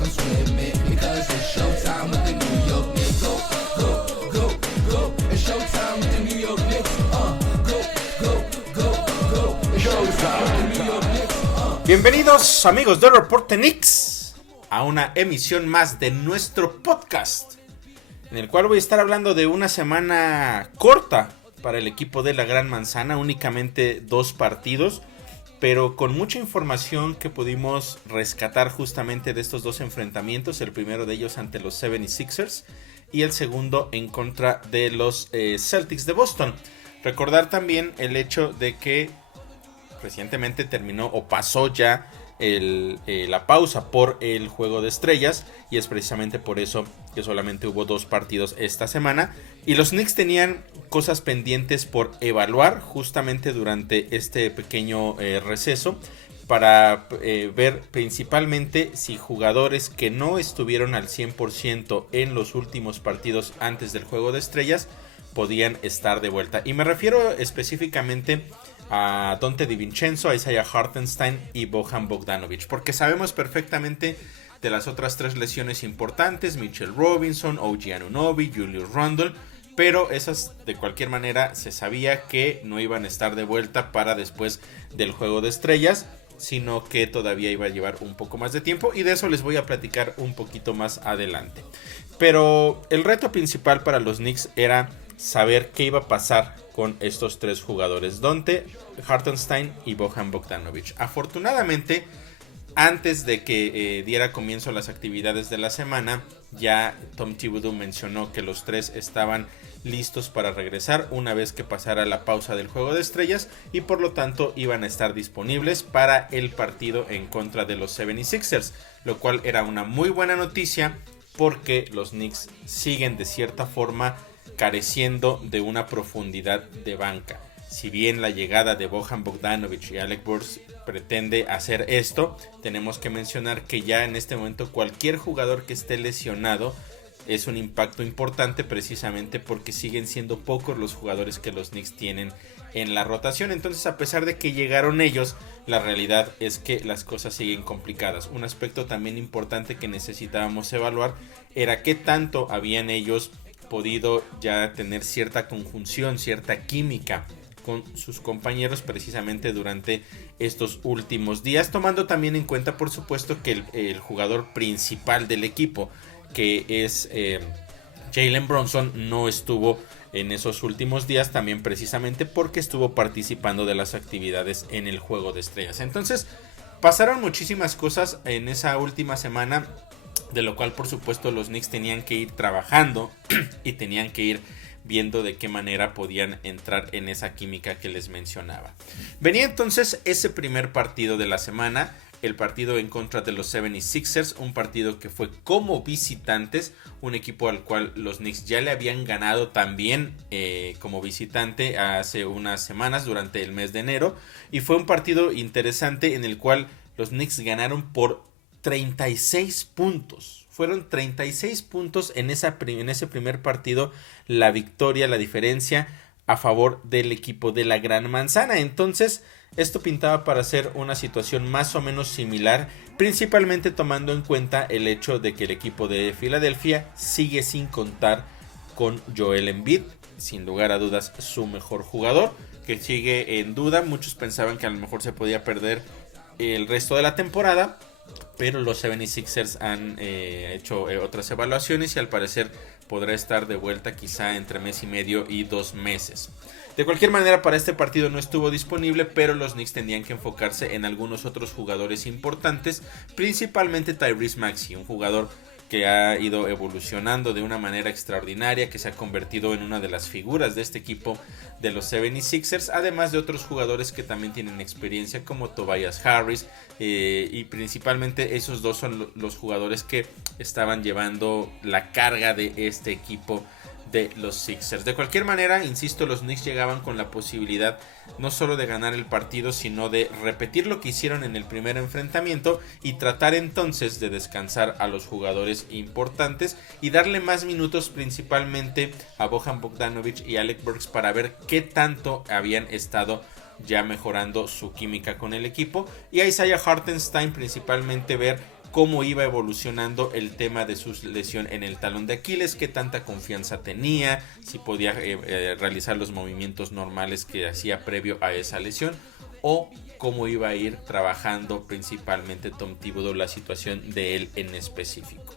I'm swimming because it's showtime with the New York Knicks. Go, go, go, go. It's showtime with the New York Knicks. Go, go, go, go. It's showtime with the New York Knicks. Bienvenidos amigos de Reporte Knicks a una emisión más de nuestro podcast, en el cual voy a estar hablando de una semana corta para el equipo de la Gran Manzana, únicamente 2 partidos, pero con mucha información que pudimos rescatar justamente de estos 2 enfrentamientos, el primero de ellos ante los 76ers y el segundo en contra de los Celtics de Boston. Recordar también el hecho de que recientemente terminó o pasó ya la pausa por el Juego de Estrellas, y es precisamente por eso que solamente hubo 2 partidos esta semana, y los Knicks tenían cosas pendientes por evaluar justamente durante este pequeño receso, para ver principalmente si jugadores que no estuvieron al 100% en los últimos partidos antes del Juego de Estrellas podían estar de vuelta, y me refiero específicamente a Donte DiVincenzo, a Isaiah Hartenstein y Bojan Bogdanovic, porque sabemos perfectamente de las otras 3 lesiones importantes: Mitchell Robinson, OG Anunoby, Julius Randle, pero esas de cualquier manera se sabía que no iban a estar de vuelta para después del Juego de Estrellas, sino que todavía iba a llevar un poco más de tiempo, y de eso les voy a platicar un poquito más adelante. Pero el reto principal para los Knicks era saber qué iba a pasar con estos 3 jugadores, Donte, Hartenstein y Bojan Bogdanovic. Afortunadamente, antes de que diera comienzo las actividades de la semana, ya Tom Thibodeau mencionó que los 3 estaban listos para regresar una vez que pasara la pausa del Juego de Estrellas, y por lo tanto iban a estar disponibles para el partido en contra de los 76ers, lo cual era una muy buena noticia, porque los Knicks siguen de cierta forma careciendo de una profundidad de banca. Si bien la llegada de Bojan Bogdanovic y Alec Burks pretende hacer esto, tenemos que mencionar que ya en este momento cualquier jugador que esté lesionado es un impacto importante, precisamente porque siguen siendo pocos los jugadores que los Knicks tienen en la rotación. Entonces, a pesar de que llegaron ellos, la realidad es que las cosas siguen complicadas. Un aspecto también importante que necesitábamos evaluar era qué tanto habían ellos podido ya tener cierta conjunción, cierta química con sus compañeros precisamente durante estos últimos días, tomando también en cuenta, por supuesto, que el jugador principal del equipo, que es Jalen Brunson, no estuvo en esos últimos días, también precisamente porque estuvo participando de las actividades en el Juego de Estrellas. Entonces, pasaron muchísimas cosas en esa última semana, de lo cual por supuesto los Knicks tenían que ir trabajando y tenían que ir viendo de qué manera podían entrar en esa química que les mencionaba. Venía entonces ese primer partido de la semana, el partido en contra de los 76ers, un partido que fue como visitantes, un equipo al cual los Knicks ya le habían ganado también como visitante hace unas semanas durante el mes de enero, y fue un partido interesante en el cual los Knicks ganaron por 36 puntos. Fueron 36 puntos en ese primer partido, la victoria, la diferencia a favor del equipo de la Gran Manzana. Entonces, esto pintaba para ser una situación más o menos similar, principalmente tomando en cuenta el hecho de que el equipo de Filadelfia sigue sin contar con Joel Embiid, sin lugar a dudas su mejor jugador, que sigue en duda. Muchos pensaban que a lo mejor se podía perder el resto de la temporada, pero los 76ers han hecho otras evaluaciones y al parecer podrá estar de vuelta quizá entre mes y medio y 2 meses. De cualquier manera, para este partido no estuvo disponible, pero los Knicks tenían que enfocarse en algunos otros jugadores importantes, principalmente Tyrese Maxey, un jugador que ha ido evolucionando de una manera extraordinaria, que se ha convertido en una de las figuras de este equipo de los 76ers, además de otros jugadores que también tienen experiencia como Tobias Harris, y principalmente esos 2 son los jugadores que estaban llevando la carga de este equipo de los Sixers. De cualquier manera, insisto, los Knicks llegaban con la posibilidad no solo de ganar el partido, sino de repetir lo que hicieron en el primer enfrentamiento y tratar entonces de descansar a los jugadores importantes y darle más minutos principalmente a Bojan Bogdanovic y Alec Burks para ver qué tanto habían estado ya mejorando su química con el equipo, y a Isaiah Hartenstein principalmente ver cómo iba evolucionando el tema de su lesión en el talón de Aquiles, qué tanta confianza tenía, si podía realizar los movimientos normales que hacía previo a esa lesión, o cómo iba a ir trabajando principalmente Tom Thibodeau la situación de él en específico.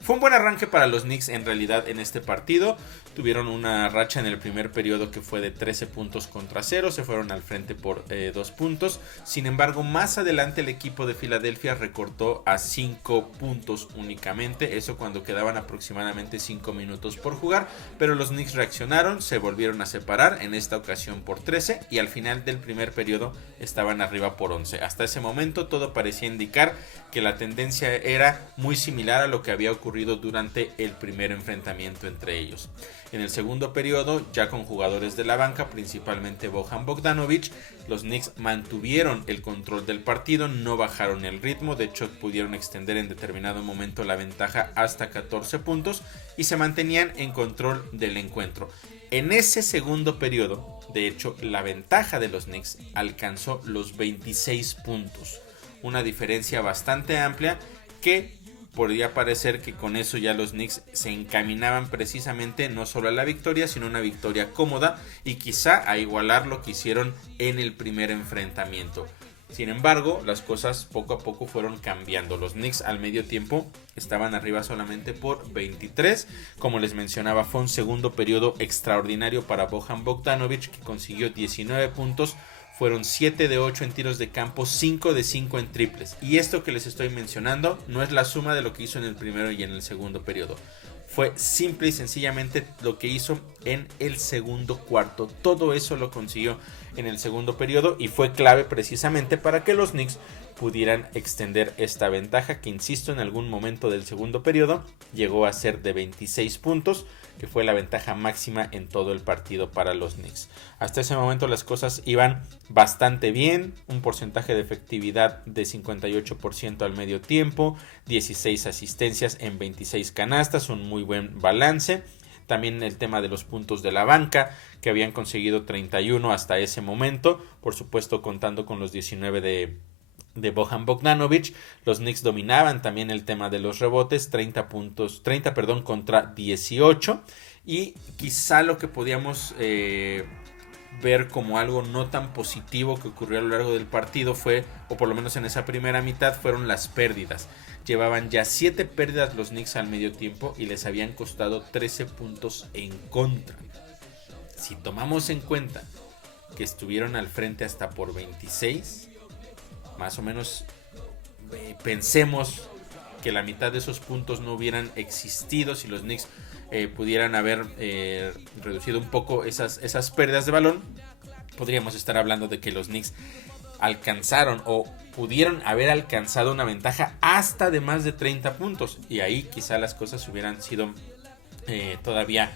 Fue un buen arranque para los Knicks en realidad en este partido. Tuvieron una racha en el primer periodo que fue de 13 puntos contra 0. Se fueron al frente por 2 puntos. Sin embargo, más adelante el equipo de Filadelfia recortó a 5 puntos únicamente. Eso cuando quedaban aproximadamente 5 minutos por jugar. Pero los Knicks reaccionaron, se volvieron a separar, en esta ocasión por 13. Y al final del primer periodo estaban arriba por 11. Hasta ese momento todo parecía indicar que la tendencia era muy similar a lo que había ocurrido durante el primer enfrentamiento entre ellos. En el segundo periodo, ya con jugadores de la banca, principalmente Bojan Bogdanovic, los Knicks mantuvieron el control del partido, no bajaron el ritmo, de hecho pudieron extender en determinado momento la ventaja hasta 14 puntos y se mantenían en control del encuentro. En ese segundo periodo, de hecho, la ventaja de los Knicks alcanzó los 26 puntos, una diferencia bastante amplia que podría parecer que con eso ya los Knicks se encaminaban precisamente no solo a la victoria, sino a una victoria cómoda y quizá a igualar lo que hicieron en el primer enfrentamiento. Sin embargo, las cosas poco a poco fueron cambiando. Los Knicks al medio tiempo estaban arriba solamente por 23. Como les mencionaba, fue un segundo periodo extraordinario para Bojan Bogdanovic, que consiguió 19 puntos. Fueron 7 de 8 en tiros de campo, 5 de 5 en triples. Y esto que les estoy mencionando no es la suma de lo que hizo en el primero y en el segundo periodo. Fue simple y sencillamente lo que hizo en el segundo cuarto. Todo eso lo consiguió en el segundo periodo y fue clave precisamente para que los Knicks pudieran extender esta ventaja que, insisto, en algún momento del segundo periodo llegó a ser de 26 puntos, que fue la ventaja máxima en todo el partido para los Knicks. Hasta ese momento las cosas iban bastante bien, un porcentaje de efectividad de 58% al medio tiempo, 16 asistencias en 26 canastas, un muy buen balance. También el tema de los puntos de la banca, que habían conseguido 31 hasta ese momento, por supuesto contando con los 19 de Bojan Bogdanovic. Los Knicks dominaban también el tema de los rebotes, 30 contra 18, y quizá lo que podíamos ver como algo no tan positivo que ocurrió a lo largo del partido fue, o por lo menos en esa primera mitad, fueron las pérdidas. Llevaban ya 7 pérdidas los Knicks al medio tiempo y les habían costado 13 puntos en contra. Si tomamos en cuenta que estuvieron al frente hasta por 26, más o menos pensemos que la mitad de esos puntos no hubieran existido si los Knicks pudieran haber reducido un poco esas pérdidas de balón. Podríamos estar hablando de que los Knicks alcanzaron o pudieron haber alcanzado una ventaja hasta de más de 30 puntos y ahí quizá las cosas hubieran sido todavía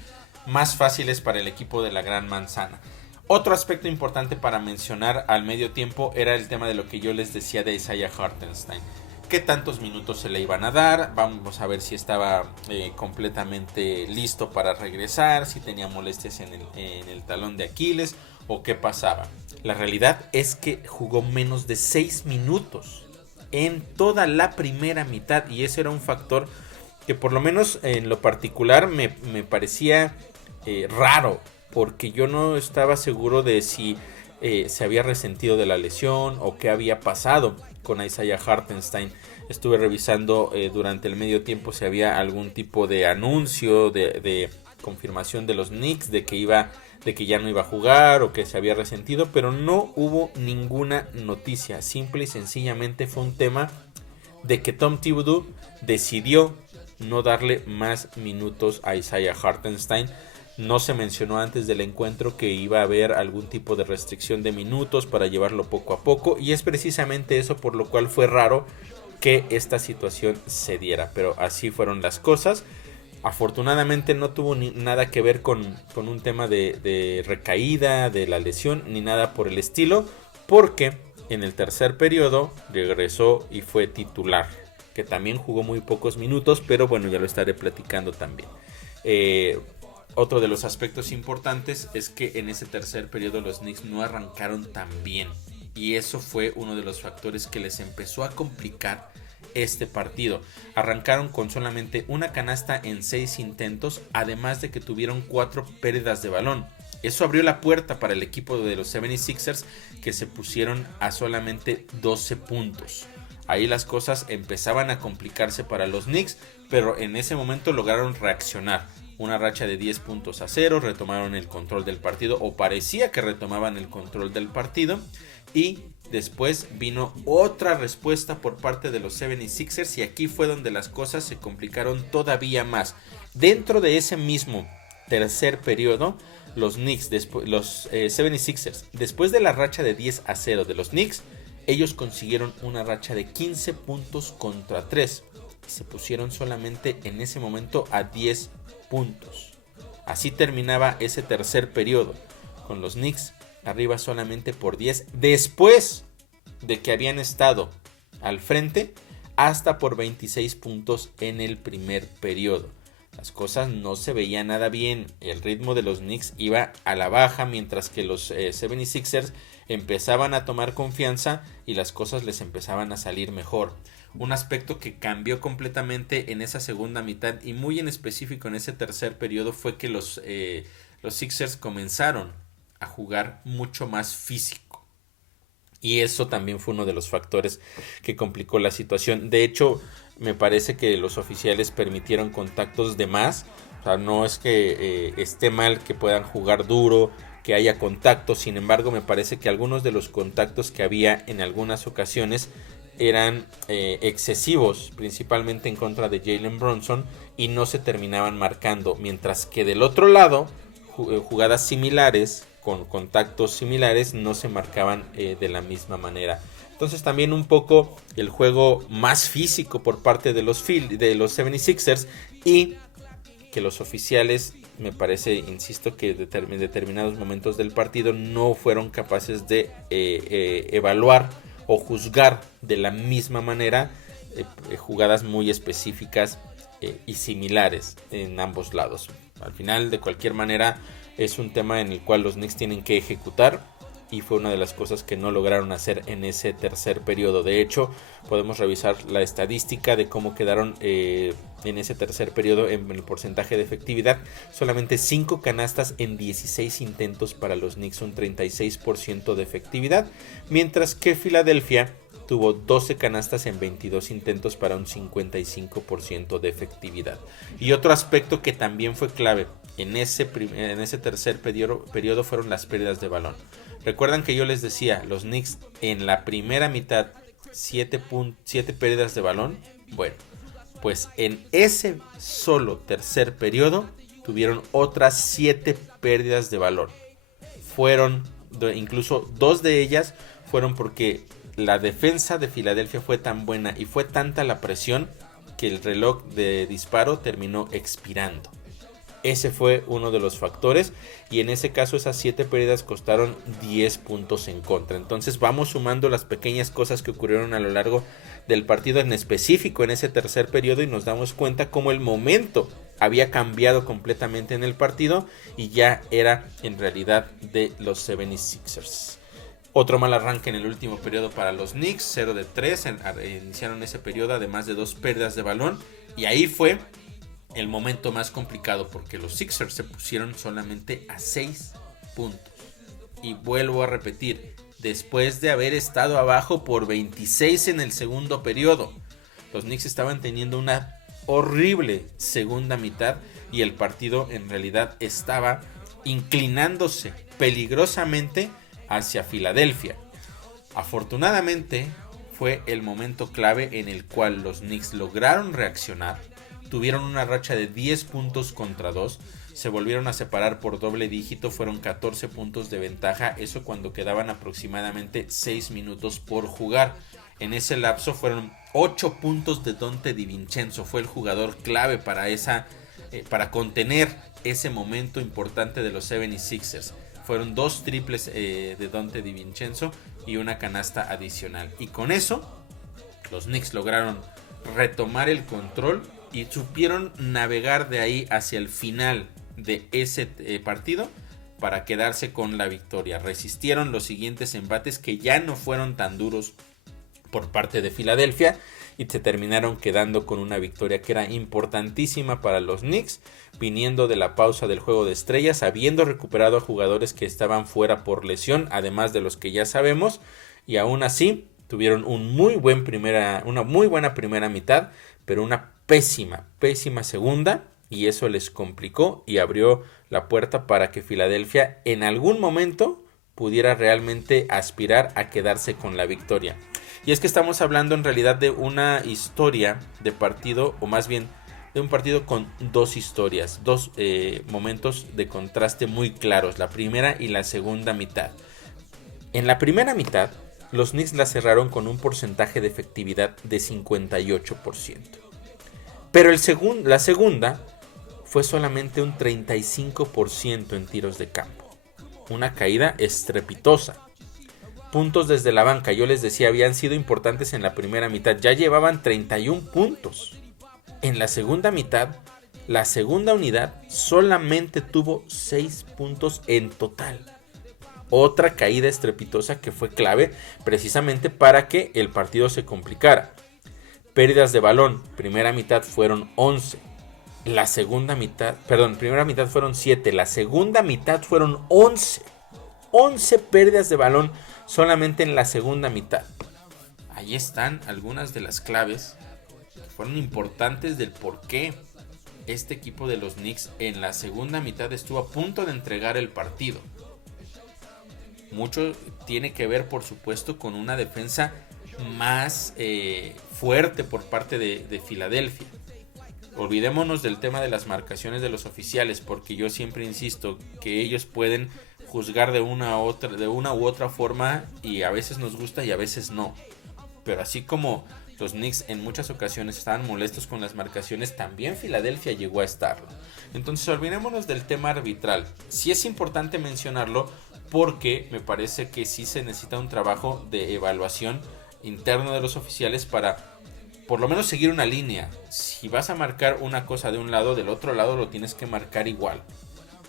más fáciles para el equipo de la Gran Manzana. Otro aspecto importante para mencionar al medio tiempo era el tema de lo que yo les decía de Isaiah Hartenstein. ¿Qué tantos minutos se le iban a dar? Vamos a ver si estaba completamente listo para regresar, si tenía molestias en el talón de Aquiles o qué pasaba. La realidad es que jugó menos de 6 minutos en toda la primera mitad y ese era un factor que por lo menos en lo particular me parecía raro, porque yo no estaba seguro de si se había resentido de la lesión o qué había pasado con Isaiah Hartenstein. Estuve revisando durante el medio tiempo si había algún tipo de anuncio de confirmación de los Knicks de que ya no iba a jugar o que se había resentido, pero no hubo ninguna noticia. Simple y sencillamente fue un tema de que Tom Thibodeau decidió no darle más minutos a Isaiah Hartenstein. No se mencionó antes del encuentro que iba a haber algún tipo de restricción de minutos para llevarlo poco a poco, y es precisamente eso por lo cual fue raro que esta situación se diera, pero así fueron las cosas. Afortunadamente no tuvo nada que ver con un tema de recaída de la lesión ni nada por el estilo, porque en el tercer periodo regresó y fue titular, que también jugó muy pocos minutos, pero bueno, ya lo estaré platicando también. Otro de los aspectos importantes es que en ese tercer periodo los Knicks no arrancaron tan bien, y eso fue uno de los factores que les empezó a complicar este partido. Arrancaron con solamente una canasta en 6 intentos, además de que tuvieron 4 pérdidas de balón. Eso abrió la puerta para el equipo de los 76ers, que se pusieron a solamente 12 puntos. Ahí las cosas empezaban a complicarse para los Knicks, pero en ese momento lograron reaccionar. Una racha de 10-0, retomaron el control del partido, o parecía que retomaban el control del partido, y después vino otra respuesta por parte de los 76ers, y aquí fue donde las cosas se complicaron todavía más. Dentro de ese mismo tercer periodo, los 76ers, después de la racha de 10-0 de los Knicks, ellos consiguieron una racha de 15 puntos contra 3 y se pusieron solamente en ese momento a 10 puntos. Así terminaba ese tercer periodo, con los Knicks arriba solamente por 10, después de que habían estado al frente hasta por 26 puntos en el primer periodo. Las cosas no se veían nada bien, el ritmo de los Knicks iba a la baja, mientras que los 76ers empezaban a tomar confianza y las cosas les empezaban a salir mejor. Un aspecto que cambió completamente en esa segunda mitad y muy en específico en ese tercer periodo fue que los Sixers comenzaron a jugar mucho más físico. Y eso también fue uno de los factores que complicó la situación. De hecho, me parece que los oficiales permitieron contactos de más. O sea, no es que esté mal que puedan jugar duro, que haya contactos. Sin embargo, me parece que algunos de los contactos que había en algunas ocasiones eran excesivos, principalmente en contra de Jalen Brunson, y no se terminaban marcando. Mientras que del otro lado, jugadas similares, con contactos similares, no se marcaban de la misma manera. Entonces también un poco el juego más físico por parte de los 76ers, y que los oficiales, me parece, insisto, que en determinados momentos del partido no fueron capaces de evaluar o juzgar de la misma manera jugadas muy específicas y similares en ambos lados. Al final, de cualquier manera, es un tema en el cual los Knicks tienen que ejecutar, y fue una de las cosas que no lograron hacer en ese tercer periodo. De hecho, podemos revisar la estadística de cómo quedaron en ese tercer periodo en el porcentaje de efectividad. Solamente 5 canastas en 16 intentos para los Knicks, un 36% de efectividad, mientras que Filadelfia tuvo 12 canastas en 22 intentos para un 55% de efectividad. Y otro aspecto que también fue clave en ese tercer periodo fueron las pérdidas de balón. Recuerdan que yo les decía, los Knicks en la primera mitad 7 pérdidas de balón. Bueno, pues en ese solo tercer periodo tuvieron otras 7 pérdidas de balón. Fueron, incluso 2 de ellas fueron porque la defensa de Filadelfia fue tan buena y fue tanta la presión que el reloj de disparo terminó expirando. Ese fue uno de los factores, y en ese caso esas 7 pérdidas costaron 10 puntos en contra. Entonces vamos sumando las pequeñas cosas que ocurrieron a lo largo del partido, en específico en ese tercer periodo, y nos damos cuenta cómo el momento había cambiado completamente en el partido y ya era en realidad de los 76ers. Otro mal arranque en el último periodo para los Knicks, 0 de 3, iniciaron ese periodo además de 2 pérdidas de balón, y ahí fue el momento más complicado porque los Sixers se pusieron solamente a 6 puntos. Y vuelvo a repetir, después de haber estado abajo por 26 en el segundo periodo, los Knicks estaban teniendo una horrible segunda mitad y el partido en realidad estaba inclinándose peligrosamente hacia Filadelfia. Afortunadamente fue el momento clave en el cual los Knicks lograron reaccionar. Tuvieron una racha de 10 puntos contra 2. Se volvieron a separar por doble dígito. Fueron 14 puntos de ventaja. Eso cuando quedaban aproximadamente 6 minutos por jugar. En ese lapso fueron 8 puntos de Donte DiVincenzo. Fue el jugador clave para contener ese momento importante de los 76ers. Fueron 2 triples de Donte DiVincenzo y una canasta adicional. Y con eso los Knicks lograron retomar el control y supieron navegar de ahí hacia el final de ese partido para quedarse con la victoria. Resistieron los siguientes embates que ya no fueron tan duros por parte de Filadelfia y se terminaron quedando con una victoria que era importantísima para los Knicks, viniendo de la pausa del juego de estrellas, habiendo recuperado a jugadores que estaban fuera por lesión, además de los que ya sabemos, y aún así tuvieron una muy buena primera mitad, pero una pésima segunda, y eso les complicó y abrió la puerta para que Filadelfia en algún momento pudiera realmente aspirar a quedarse con la victoria. Y es que estamos hablando en realidad de una historia de partido, o más bien de un partido con dos historias, dos momentos de contraste muy claros, la primera y la segunda mitad. En la primera mitad, los Knicks la cerraron con un porcentaje de efectividad de 58%. Pero la segunda fue solamente un 35% en tiros de campo. Una caída estrepitosa. Puntos desde la banca, yo les decía, habían sido importantes en la primera mitad. Ya llevaban 31 puntos. En la segunda mitad, la segunda unidad solamente tuvo 6 puntos en total. Otra caída estrepitosa que fue clave precisamente para que el partido se complicara. Pérdidas de balón, primera mitad fueron 11. Primera mitad fueron 7, la segunda mitad fueron 11. 11 pérdidas de balón solamente en la segunda mitad. Ahí están algunas de las claves que fueron importantes del por qué este equipo de los Knicks en la segunda mitad estuvo a punto de entregar el partido. Mucho tiene que ver, por supuesto, con una defensa más fuerte por parte de Filadelfia. Olvidémonos del tema de las marcaciones de los oficiales, porque yo siempre insisto que ellos pueden juzgar de una u otra forma, y a veces nos gusta y a veces no. Pero así como los Knicks en muchas ocasiones estaban molestos con las marcaciones, también Filadelfia llegó a estarlo. Entonces olvidémonos del tema arbitral. Sí es importante mencionarlo porque me parece que sí se necesita un trabajo de evaluación interno de los oficiales para por lo menos seguir una línea. Si vas a marcar una cosa de un lado, del otro lado lo tienes que marcar igual.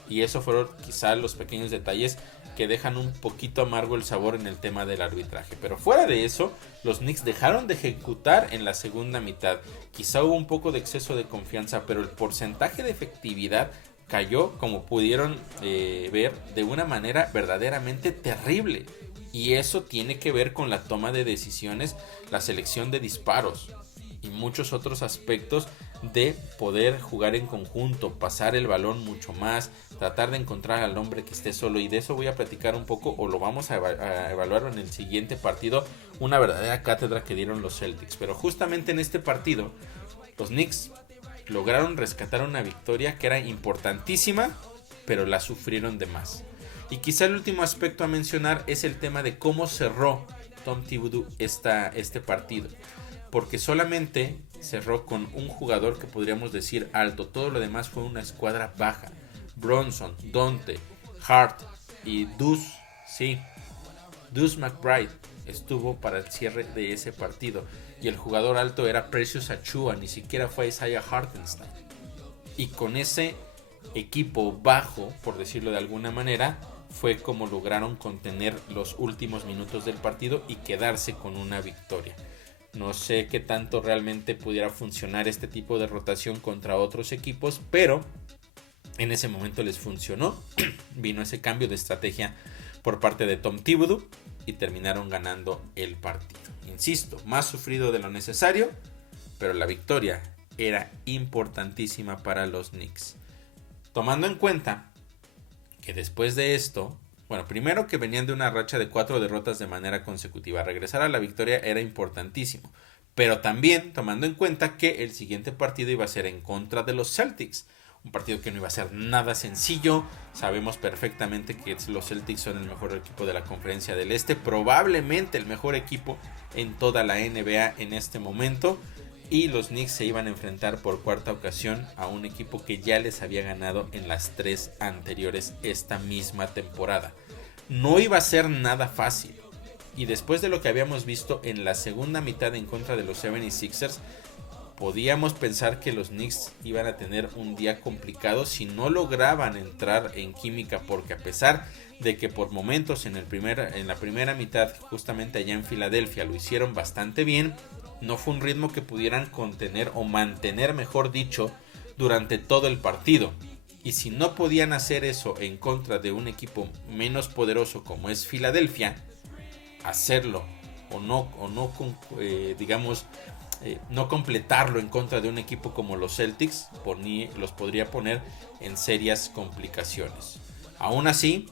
Y eso fueron quizá los pequeños detalles que dejan un poquito amargo el sabor en el tema del arbitraje. Pero fuera de eso, los Knicks dejaron de ejecutar en la segunda mitad. Quizá hubo un poco de exceso de confianza, pero el porcentaje de efectividad cayó, como pudieron ver, de una manera verdaderamente terrible. Y eso tiene que ver con la toma de decisiones, la selección de disparos y muchos otros aspectos de poder jugar en conjunto, pasar el balón mucho más, tratar de encontrar al hombre que esté solo. Y de eso voy a platicar un poco, o lo vamos a evaluar en el siguiente partido, una verdadera cátedra que dieron los Celtics. Pero justamente en este partido, los Knicks lograron rescatar una victoria que era importantísima, pero la sufrieron de más. Y quizá el último aspecto a mencionar es el tema de cómo cerró Tom Thibodeau este partido. Porque solamente cerró con un jugador que podríamos decir alto. Todo lo demás fue una escuadra baja. Bronson, Dante, Hart y Deuce McBride estuvo para el cierre de ese partido. Y el jugador alto era Precious Achiuwa, ni siquiera fue Isaiah Hartenstein. Y con ese equipo bajo, por decirlo de alguna manera, fue como lograron contener los últimos minutos del partido y quedarse con una victoria. No sé qué tanto realmente pudiera funcionar este tipo de rotación contra otros equipos, pero en ese momento les funcionó. Vino ese cambio de estrategia por parte de Tom Thibodeau y terminaron ganando el partido. Insisto, más sufrido de lo necesario, pero la victoria era importantísima para los Knicks. Tomando en cuenta que después de esto, bueno, primero que venían de una racha de 4 derrotas de manera consecutiva. Regresar a la victoria era importantísimo. Pero también tomando en cuenta que el siguiente partido iba a ser en contra de los Celtics. Un partido que no iba a ser nada sencillo. Sabemos perfectamente que los Celtics son el mejor equipo de la Conferencia del Este. Probablemente el mejor equipo en toda la NBA en este momento. Y los Knicks se iban a enfrentar por cuarta ocasión a un equipo que ya les había ganado en las 3 anteriores esta misma temporada. No iba a ser nada fácil. Y después de lo que habíamos visto en la segunda mitad en contra de los 76ers, podíamos pensar que los Knicks iban a tener un día complicado si no lograban entrar en química, porque a pesar de que por momentos en la primera mitad, justamente allá en Filadelfia, lo hicieron bastante bien. No fue un ritmo que pudieran contener o mantener, mejor dicho, durante todo el partido. Y si no podían hacer eso en contra de un equipo menos poderoso como es Filadelfia, hacerlo no completarlo en contra de un equipo como los Celtics, los podría poner en serias complicaciones. Aún así,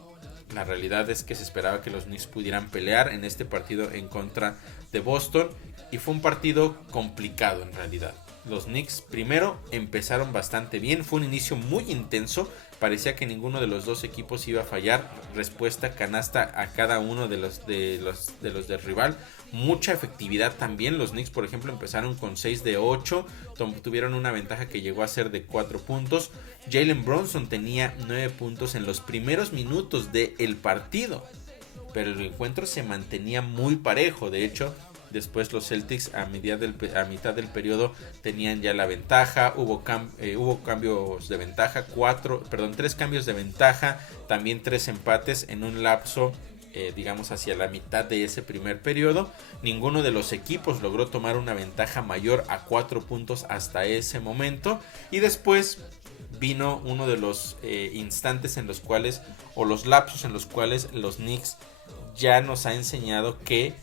la realidad es que se esperaba que los Knicks pudieran pelear en este partido en contra de Boston, y fue un partido complicado en realidad. Los Knicks primero empezaron bastante bien, fue un inicio muy intenso, parecía que ninguno de los dos equipos iba a fallar respuesta canasta a cada uno de los del rival. Mucha efectividad también. Los Knicks, por ejemplo, empezaron con 6 de 8, tuvieron una ventaja que llegó a ser de 4 puntos. Jalen Brunson tenía 9 puntos en los primeros minutos del partido, pero el encuentro se mantenía muy parejo. De hecho, después los Celtics a mitad del periodo tenían ya la ventaja. Hubo cambios de ventaja, 3 cambios de ventaja, también 3 empates en un lapso hacia la mitad de ese primer periodo. Ninguno de los equipos logró tomar una ventaja mayor a 4 puntos hasta ese momento, y después vino uno de los instantes en los cuales, o los lapsos en los cuales, los Knicks ya nos ha enseñado que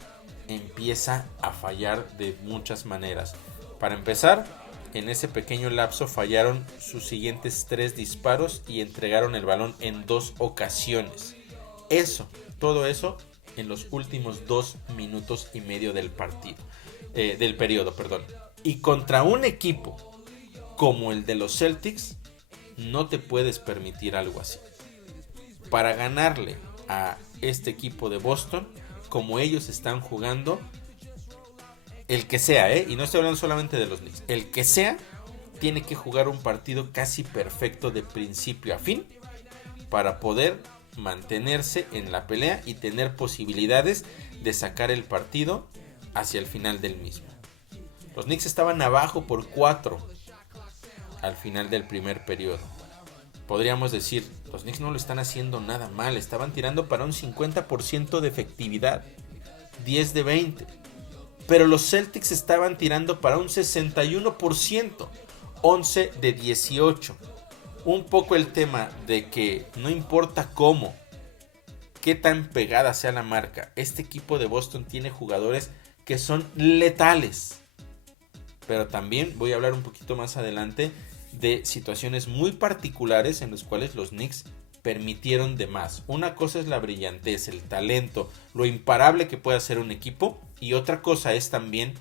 empieza a fallar de muchas maneras. Para empezar, en ese pequeño lapso fallaron sus siguientes 3 disparos y entregaron el balón en 2 ocasiones. Todo eso en los últimos 2 minutos y medio del periodo. Y contra un equipo como el de los Celtics, no te puedes permitir algo así. Para ganarle a este equipo de Boston, como ellos están jugando, el que sea, y no estoy hablando solamente de los Knicks, el que sea, tiene que jugar un partido casi perfecto de principio a fin para poder mantenerse en la pelea y tener posibilidades de sacar el partido hacia el final del mismo. Los Knicks estaban abajo por 4 al final del primer periodo. Podríamos decir, los Knicks no lo están haciendo nada mal, estaban tirando para un 50% de efectividad, 10 de 20. Pero los Celtics estaban tirando para un 61%, 11 de 18. Un poco el tema de que no importa qué tan pegada sea la marca, este equipo de Boston tiene jugadores que son letales. Pero también voy a hablar un poquito más adelante de situaciones muy particulares en las cuales los Knicks permitieron de más. Una cosa es la brillantez, el talento, lo imparable que puede hacer un equipo, y otra cosa es también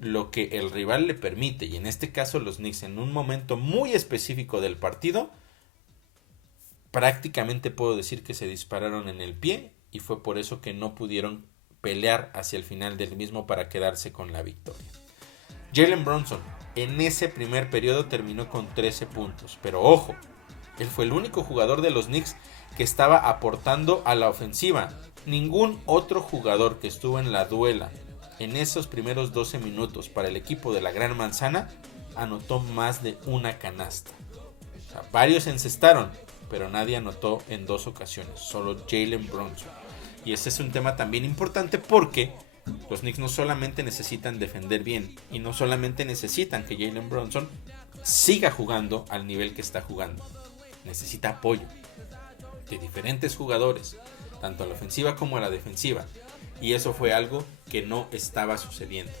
lo que el rival le permite. Y en este caso los Knicks, en un momento muy específico del partido, prácticamente puedo decir que se dispararon en el pie, y fue por eso que no pudieron pelear hacia el final del mismo para quedarse con la victoria. Jalen Brunson en ese primer periodo terminó con 13 puntos, pero ojo, él fue el único jugador de los Knicks que estaba aportando a la ofensiva. Ningún otro jugador que estuvo en la duela en esos primeros 12 minutos para el equipo de la Gran Manzana anotó más de una canasta. O sea, varios encestaron, pero nadie anotó en 2 ocasiones, solo Jalen Brunson. Y ese es un tema también importante, porque los Knicks no solamente necesitan defender bien, y no solamente necesitan que Jalen Brunson siga jugando al nivel que está jugando. Necesita apoyo de diferentes jugadores, tanto a la ofensiva como a la defensiva, y eso fue algo que no estaba sucediendo.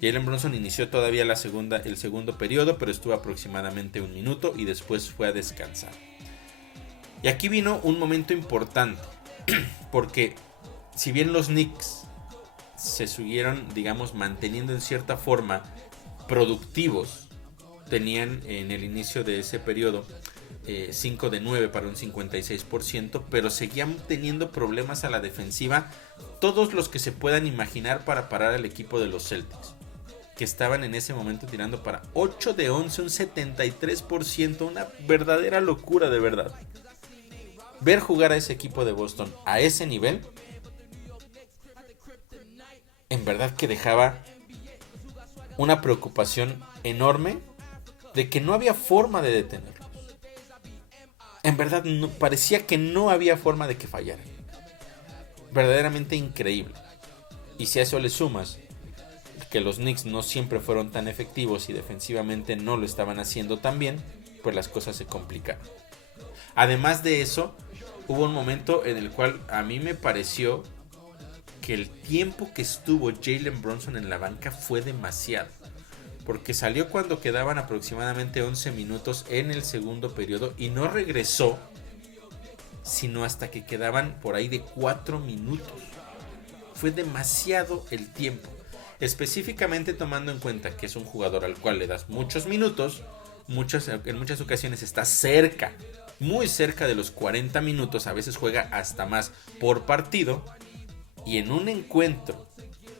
Jalen Brunson inició todavía el segundo periodo, pero estuvo aproximadamente 1 minuto y después fue a descansar. Y aquí vino un momento importante, porque si bien los Knicks se siguieron, manteniendo en cierta forma productivos, tenían en el inicio de ese periodo 5 de 9 para un 56%, pero seguían teniendo problemas a la defensiva, todos los que se puedan imaginar, para parar al equipo de los Celtics, que estaban en ese momento tirando para 8 de 11, un 73%, una verdadera locura, de verdad. Ver jugar a ese equipo de Boston a ese nivel, en verdad que dejaba una preocupación enorme de que no había forma de detenerlos. En verdad parecía que no había forma de que fallara. Verdaderamente increíble. Y si a eso le sumas que los Knicks no siempre fueron tan efectivos y defensivamente no lo estaban haciendo tan bien, pues las cosas se complicaron. Además de eso, hubo un momento en el cual a mí me pareció que el tiempo que estuvo Jalen Brunson en la banca fue demasiado. Porque salió cuando quedaban aproximadamente 11 minutos en el segundo periodo y no regresó sino hasta que quedaban por ahí de 4 minutos. Fue demasiado el tiempo, específicamente tomando en cuenta que es un jugador al cual le das muchos minutos, en muchas ocasiones está cerca, muy cerca de los 40 minutos, a veces juega hasta más por partido, y en un encuentro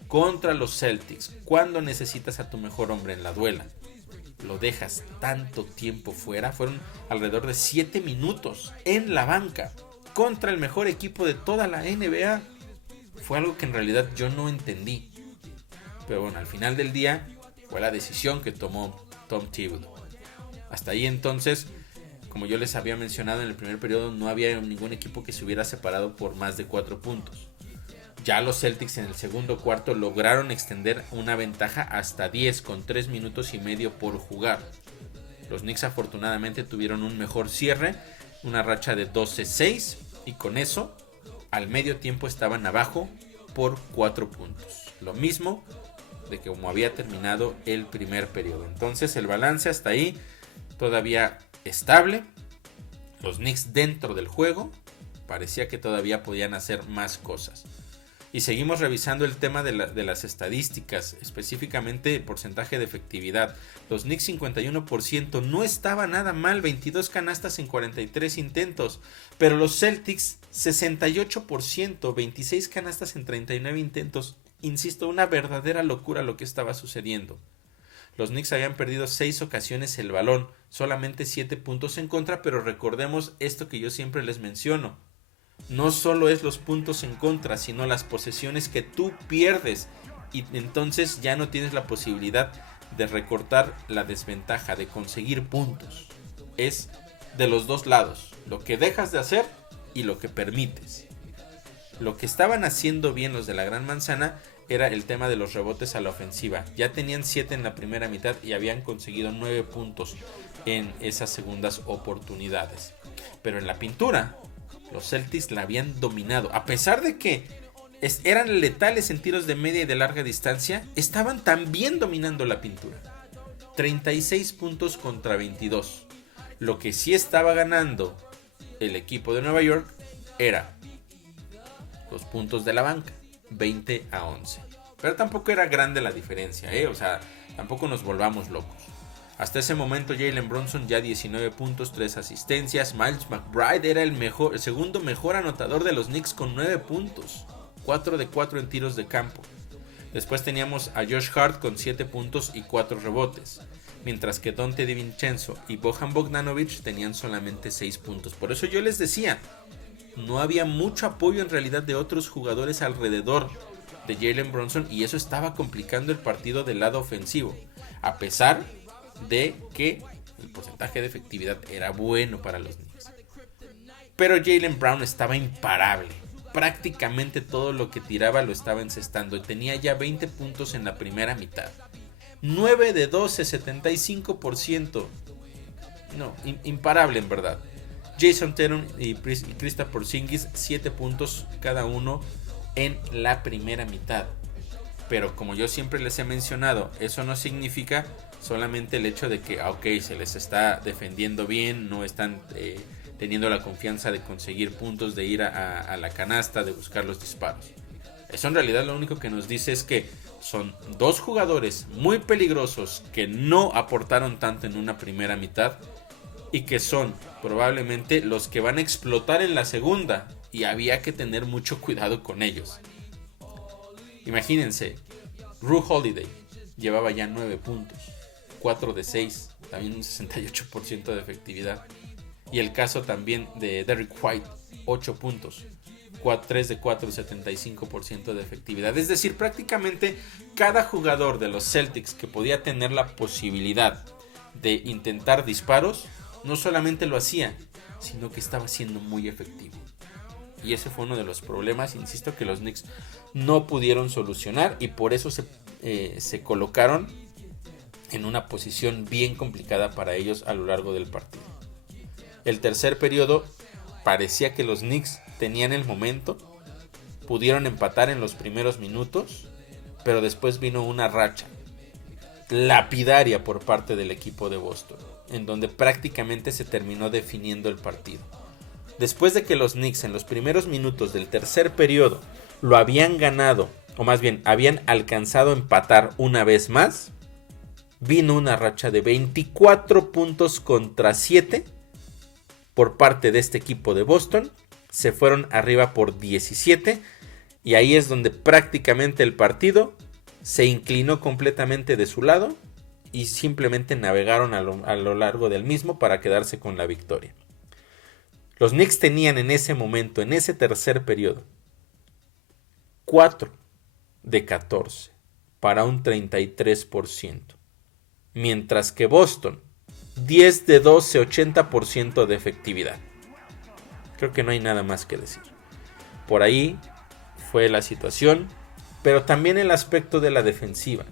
contra los Celtics, cuando necesitas a tu mejor hombre en la duela, lo dejas tanto tiempo fuera. Fueron alrededor de 7 minutos en la banca contra el mejor equipo de toda la NBA. Fue algo que en realidad yo no entendí, pero bueno, al final del día fue la decisión que tomó Tom Thibodeau. Hasta ahí entonces, como yo les había mencionado en el primer periodo, no había ningún equipo que se hubiera separado por más de 4 puntos. Ya los Celtics en el segundo cuarto lograron extender una ventaja hasta 10 con 3 minutos y medio por jugar. Los Knicks afortunadamente tuvieron un mejor cierre, una racha de 12-6, y con eso al medio tiempo estaban abajo por 4 puntos. Lo mismo de que como había terminado el primer periodo. Entonces el balance hasta ahí todavía estable. Los Knicks dentro del juego parecía que todavía podían hacer más cosas. Y seguimos revisando el tema de las estadísticas, específicamente el porcentaje de efectividad. Los Knicks 51%, no estaba nada mal, 22 canastas en 43 intentos. Pero los Celtics 68%, 26 canastas en 39 intentos. Insisto, una verdadera locura lo que estaba sucediendo. Los Knicks habían perdido 6 ocasiones el balón, solamente 7 puntos en contra, pero recordemos esto que yo siempre les menciono. No solo es los puntos en contra, sino las posesiones que tú pierdes, y entonces ya no tienes la posibilidad de recortar la desventaja, de conseguir puntos. Es de los dos lados, lo que dejas de hacer y lo que permites. Lo que estaban haciendo bien los de la Gran Manzana era el tema de los rebotes a la ofensiva. Ya tenían 7 en la primera mitad y habían conseguido 9 puntos en esas segundas oportunidades. Pero en la pintura, los Celtics la habían dominado. A pesar de que eran letales en tiros de media y de larga distancia, estaban también dominando la pintura. 36 puntos contra 22. Lo que sí estaba ganando el equipo de Nueva York era los puntos de la banca, 20-11. Pero tampoco era grande la diferencia, o sea, tampoco nos volvamos locos. Hasta ese momento Jalen Brunson ya 19 puntos, 3 asistencias. Miles McBride era el segundo mejor anotador de los Knicks con 9 puntos. 4 de 4 en tiros de campo. Después teníamos a Josh Hart con 7 puntos y 4 rebotes. Mientras que Donte DiVincenzo y Bojan Bogdanovic tenían solamente 6 puntos. Por eso yo les decía, no había mucho apoyo en realidad de otros jugadores alrededor de Jalen Brunson. Y eso estaba complicando el partido del lado ofensivo. A pesar de que el porcentaje de efectividad era bueno para los Knicks. Pero Jaylen Brown estaba imparable. Prácticamente todo lo que tiraba lo estaba encestando. Tenía ya 20 puntos en la primera mitad. 9 de 12, 75%. No, imparable en verdad. Jason Tatum y Kristaps Porzingis, 7 puntos cada uno en la primera mitad. Pero como yo siempre les he mencionado, eso no significa solamente el hecho de que se les está defendiendo bien, no están teniendo la confianza de conseguir puntos, de ir a la canasta, de buscar los disparos. Eso en realidad lo único que nos dice es que son dos jugadores muy peligrosos que no aportaron tanto en una primera mitad y que son probablemente los que van a explotar en la segunda, y había que tener mucho cuidado con ellos. Imagínense, Jrue Holiday llevaba ya 9 puntos, 4 de 6, también un 68% de efectividad. Y el caso también de Derrick White, 8 puntos, 3 de 4, 75% de efectividad. Es decir, prácticamente cada jugador de los Celtics que podía tener la posibilidad de intentar disparos, no solamente lo hacía, sino que estaba siendo muy efectivo. Y ese fue uno de los problemas, insisto, que los Knicks no pudieron solucionar y por eso se colocaron en una posición bien complicada para ellos a lo largo del partido. El tercer periodo parecía que los Knicks tenían el momento, pudieron empatar en los primeros minutos, pero después vino una racha lapidaria por parte del equipo de Boston, en donde prácticamente se terminó definiendo el partido. Después de que los Knicks en los primeros minutos del tercer periodo lo habían ganado, o más bien habían alcanzado a empatar una vez más, vino una racha de 24 puntos contra 7 por parte de este equipo de Boston. Se fueron arriba por 17 y ahí es donde prácticamente el partido se inclinó completamente de su lado y simplemente navegaron a lo largo del mismo para quedarse con la victoria. Los Knicks tenían en ese momento, en ese tercer periodo, 4 de 14 para un 33%. Mientras que Boston, 10 de 12, 80% de efectividad. Creo que no hay nada más que decir. Por ahí fue la situación, pero también el aspecto de la defensiva.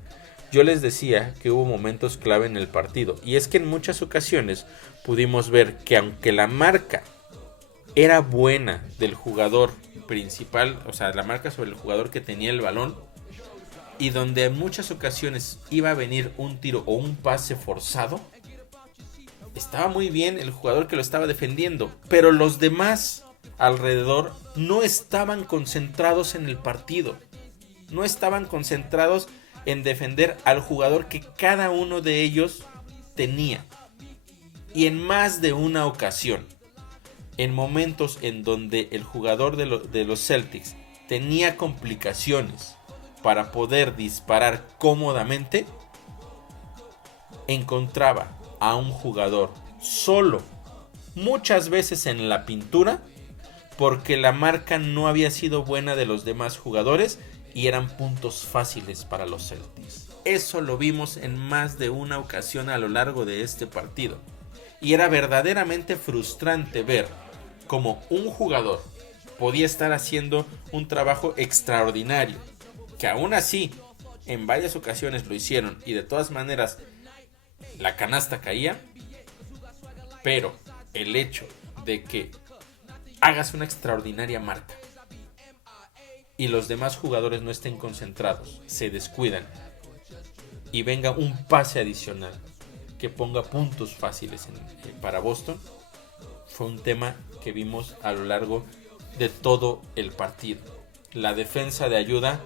Yo les decía que hubo momentos clave en el partido, y es que en muchas ocasiones pudimos ver que aunque la marca era buena del jugador principal, o sea, la marca sobre el jugador que tenía el balón, y donde en muchas ocasiones iba a venir un tiro o un pase forzado, estaba muy bien el jugador que lo estaba defendiendo, pero los demás alrededor no estaban concentrados en el partido, no estaban concentrados en defender al jugador que cada uno de ellos tenía. Y en más de una ocasión, en momentos en donde el jugador de los Celtics tenía complicaciones para poder disparar cómodamente, encontraba a un jugador solo, muchas veces en la pintura, porque la marca no había sido buena de los demás jugadores y eran puntos fáciles para los Celtics. Eso lo vimos en más de una ocasión a lo largo de este partido. Y era verdaderamente frustrante ver cómo un jugador podía estar haciendo un trabajo extraordinario, que aún así en varias ocasiones lo hicieron y de todas maneras la canasta caía, pero el hecho de que hagas una extraordinaria marca y los demás jugadores no estén concentrados, se descuidan y venga un pase adicional que ponga puntos fáciles para Boston, fue un tema que vimos a lo largo de todo el partido. La defensa de ayuda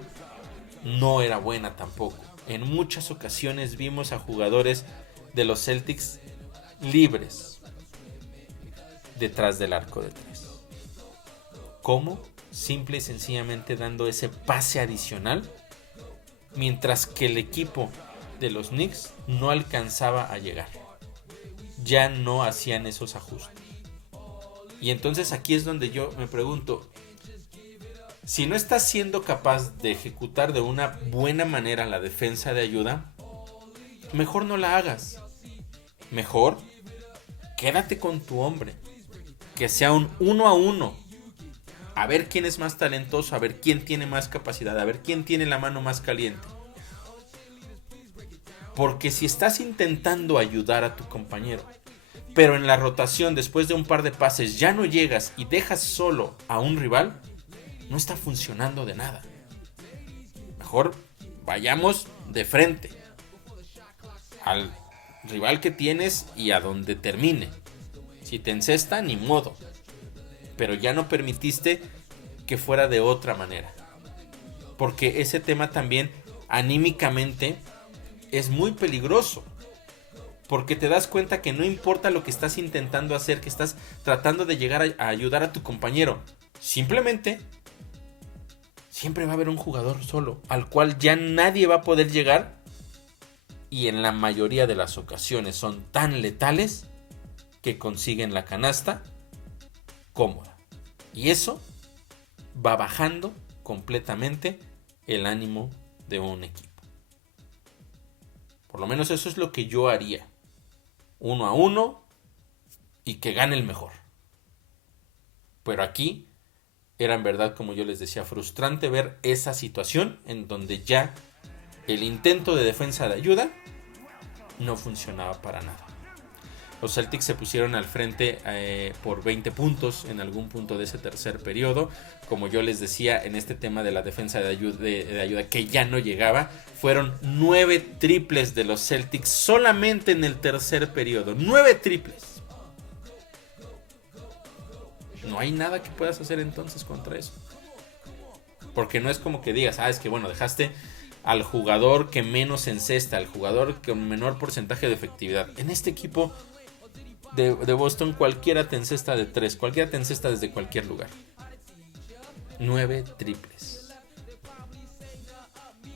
no era buena tampoco. En muchas ocasiones vimos a jugadores de los Celtics libres detrás del arco de tres. ¿Cómo? Simple y sencillamente dando ese pase adicional, mientras que el equipo de los Knicks no alcanzaba a llegar. Ya no hacían esos ajustes. Y entonces aquí es donde yo me pregunto, si no estás siendo capaz de ejecutar de una buena manera la defensa de ayuda, mejor no la hagas. Mejor quédate con tu hombre, que sea un 1-1, a ver quién es más talentoso, a ver quién tiene más capacidad, a ver quién tiene la mano más caliente. Porque si estás intentando ayudar a tu compañero, pero en la rotación después de un par de pases ya no llegas y dejas solo a un rival, no está funcionando de nada. Mejor vayamos de frente al rival que tienes y a donde termine. Si te encesta, ni modo. Pero ya no permitiste que fuera de otra manera. Porque ese tema también anímicamente es muy peligroso. Porque te das cuenta que no importa lo que estás intentando hacer, que estás tratando de llegar a ayudar a tu compañero. Simplemente, siempre va a haber un jugador solo, al cual ya nadie va a poder llegar. Y en la mayoría de las ocasiones son tan letales que consiguen la canasta cómoda. Y eso va bajando completamente el ánimo de un equipo. Por lo menos eso es lo que yo haría. 1-1 y que gane el mejor. Pero aquí era en verdad, como yo les decía, frustrante ver esa situación en donde ya el intento de defensa de ayuda no funcionaba para nada. Los Celtics se pusieron al frente por 20 puntos en algún punto de ese tercer periodo. Como yo les decía, en este tema de la defensa de ayuda que ya no llegaba, fueron 9 triples de los Celtics solamente en el tercer periodo. 9 triples. No hay nada que puedas hacer entonces contra eso. Porque no es como que digas, es que bueno, dejaste al jugador que menos encesta, al jugador con menor porcentaje de efectividad. En este equipo de Boston, cualquiera te encesta de 3, cualquiera te encesta desde cualquier lugar. 9 triples.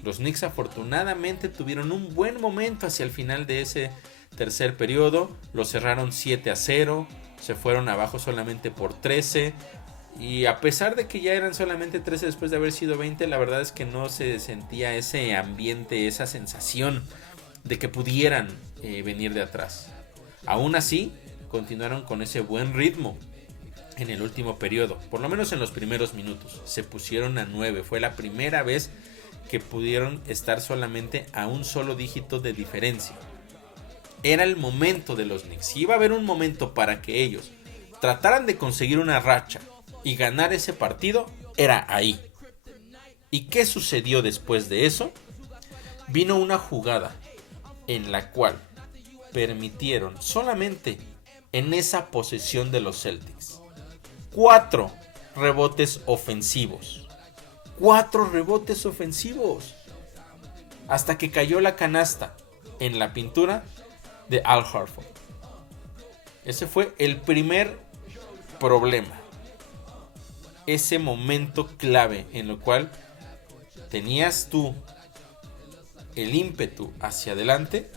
Los Knicks afortunadamente tuvieron un buen momento hacia el final de ese tercer periodo. Lo cerraron 7-0, se fueron abajo solamente por 13. Y a pesar de que ya eran solamente 13 después de haber sido 20, la verdad es que no se sentía ese ambiente, esa sensación de que pudieran venir de atrás. Aún así, continuaron con ese buen ritmo en el último periodo, por lo menos en los primeros minutos. Se pusieron a 9, fue la primera vez que pudieron estar solamente a un solo dígito de diferencia. Era el momento de los Knicks. Si iba a haber un momento para que ellos trataran de conseguir una racha y ganar ese partido, era ahí. ¿Y qué sucedió después de eso? Vino una jugada en la cual permitieron solamente en esa posesión de los Celtics 4 rebotes ofensivos. 4 rebotes ofensivos. Hasta que cayó la canasta en la pintura de Al Horford. Ese fue el primer problema. Ese momento clave en lo cual tenías tú el ímpetu hacia adelante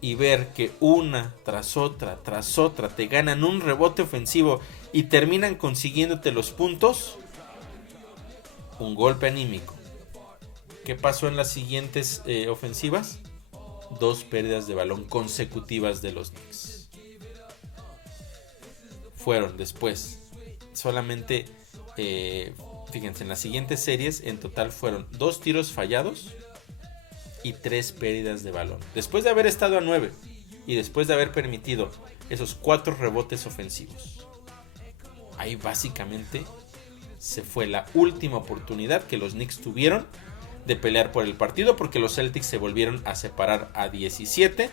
y ver que una tras otra te ganan un rebote ofensivo y terminan consiguiéndote los puntos. Un golpe anímico. ¿Qué pasó en las siguientes ofensivas? 2 pérdidas de balón consecutivas de los Knicks. Fueron después solamente, fíjense, en las siguientes series en total fueron 2 tiros fallados y 3 pérdidas de balón. Después de haber estado a 9 y después de haber permitido esos 4 rebotes ofensivos, ahí básicamente se fue la última oportunidad que los Knicks tuvieron de pelear por el partido, porque los Celtics se volvieron a separar a 17.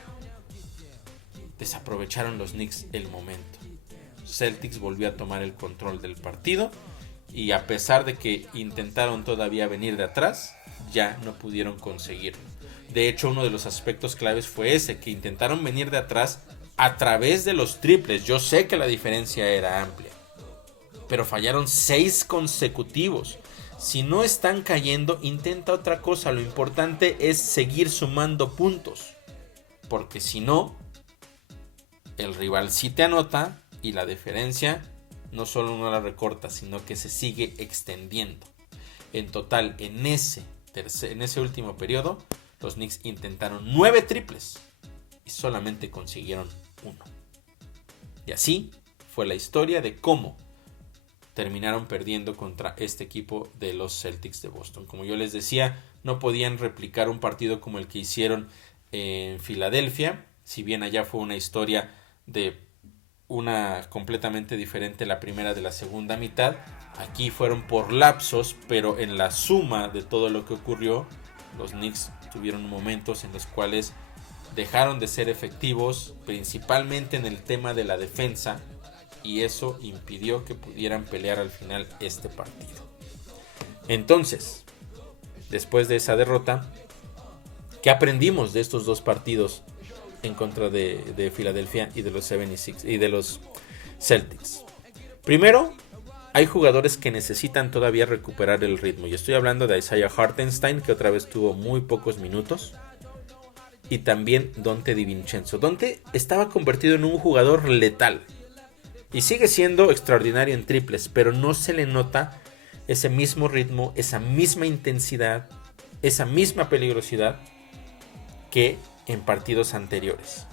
Desaprovecharon los Knicks el momento. Celtics volvió a tomar el control del partido y a pesar de que intentaron todavía venir de atrás, ya no pudieron conseguirlo. De hecho, uno de los aspectos claves fue ese, que intentaron venir de atrás a través de los triples. Yo sé que la diferencia era amplia, pero fallaron 6 consecutivos. Si no están cayendo, intenta otra cosa. Lo importante es seguir sumando puntos, porque si no, el rival sí te anota y la diferencia no solo no la recorta, sino que se sigue extendiendo. En total, en ese último periodo, los Knicks intentaron 9 triples y solamente consiguieron 1. Y así fue la historia de cómo terminaron perdiendo contra este equipo de los Celtics de Boston. Como yo les decía, no podían replicar un partido como el que hicieron en Filadelfia. Si bien allá fue una historia de una completamente diferente la primera de la segunda mitad, aquí fueron por lapsos, pero en la suma de todo lo que ocurrió, los Knicks tuvieron momentos en los cuales dejaron de ser efectivos, principalmente en el tema de la defensa, y eso impidió que pudieran pelear al final este partido. Entonces, después de esa derrota, ¿qué aprendimos de estos 2 partidos en contra de Filadelfia y de los 76 y de los Celtics? Primero, hay jugadores que necesitan todavía recuperar el ritmo. Y estoy hablando de Isaiah Hartenstein, que otra vez tuvo muy pocos minutos. Y también Donte DiVincenzo. Donte estaba convertido en un jugador letal. Y sigue siendo extraordinario en triples, pero no se le nota ese mismo ritmo, esa misma intensidad, esa misma peligrosidad que en partidos anteriores.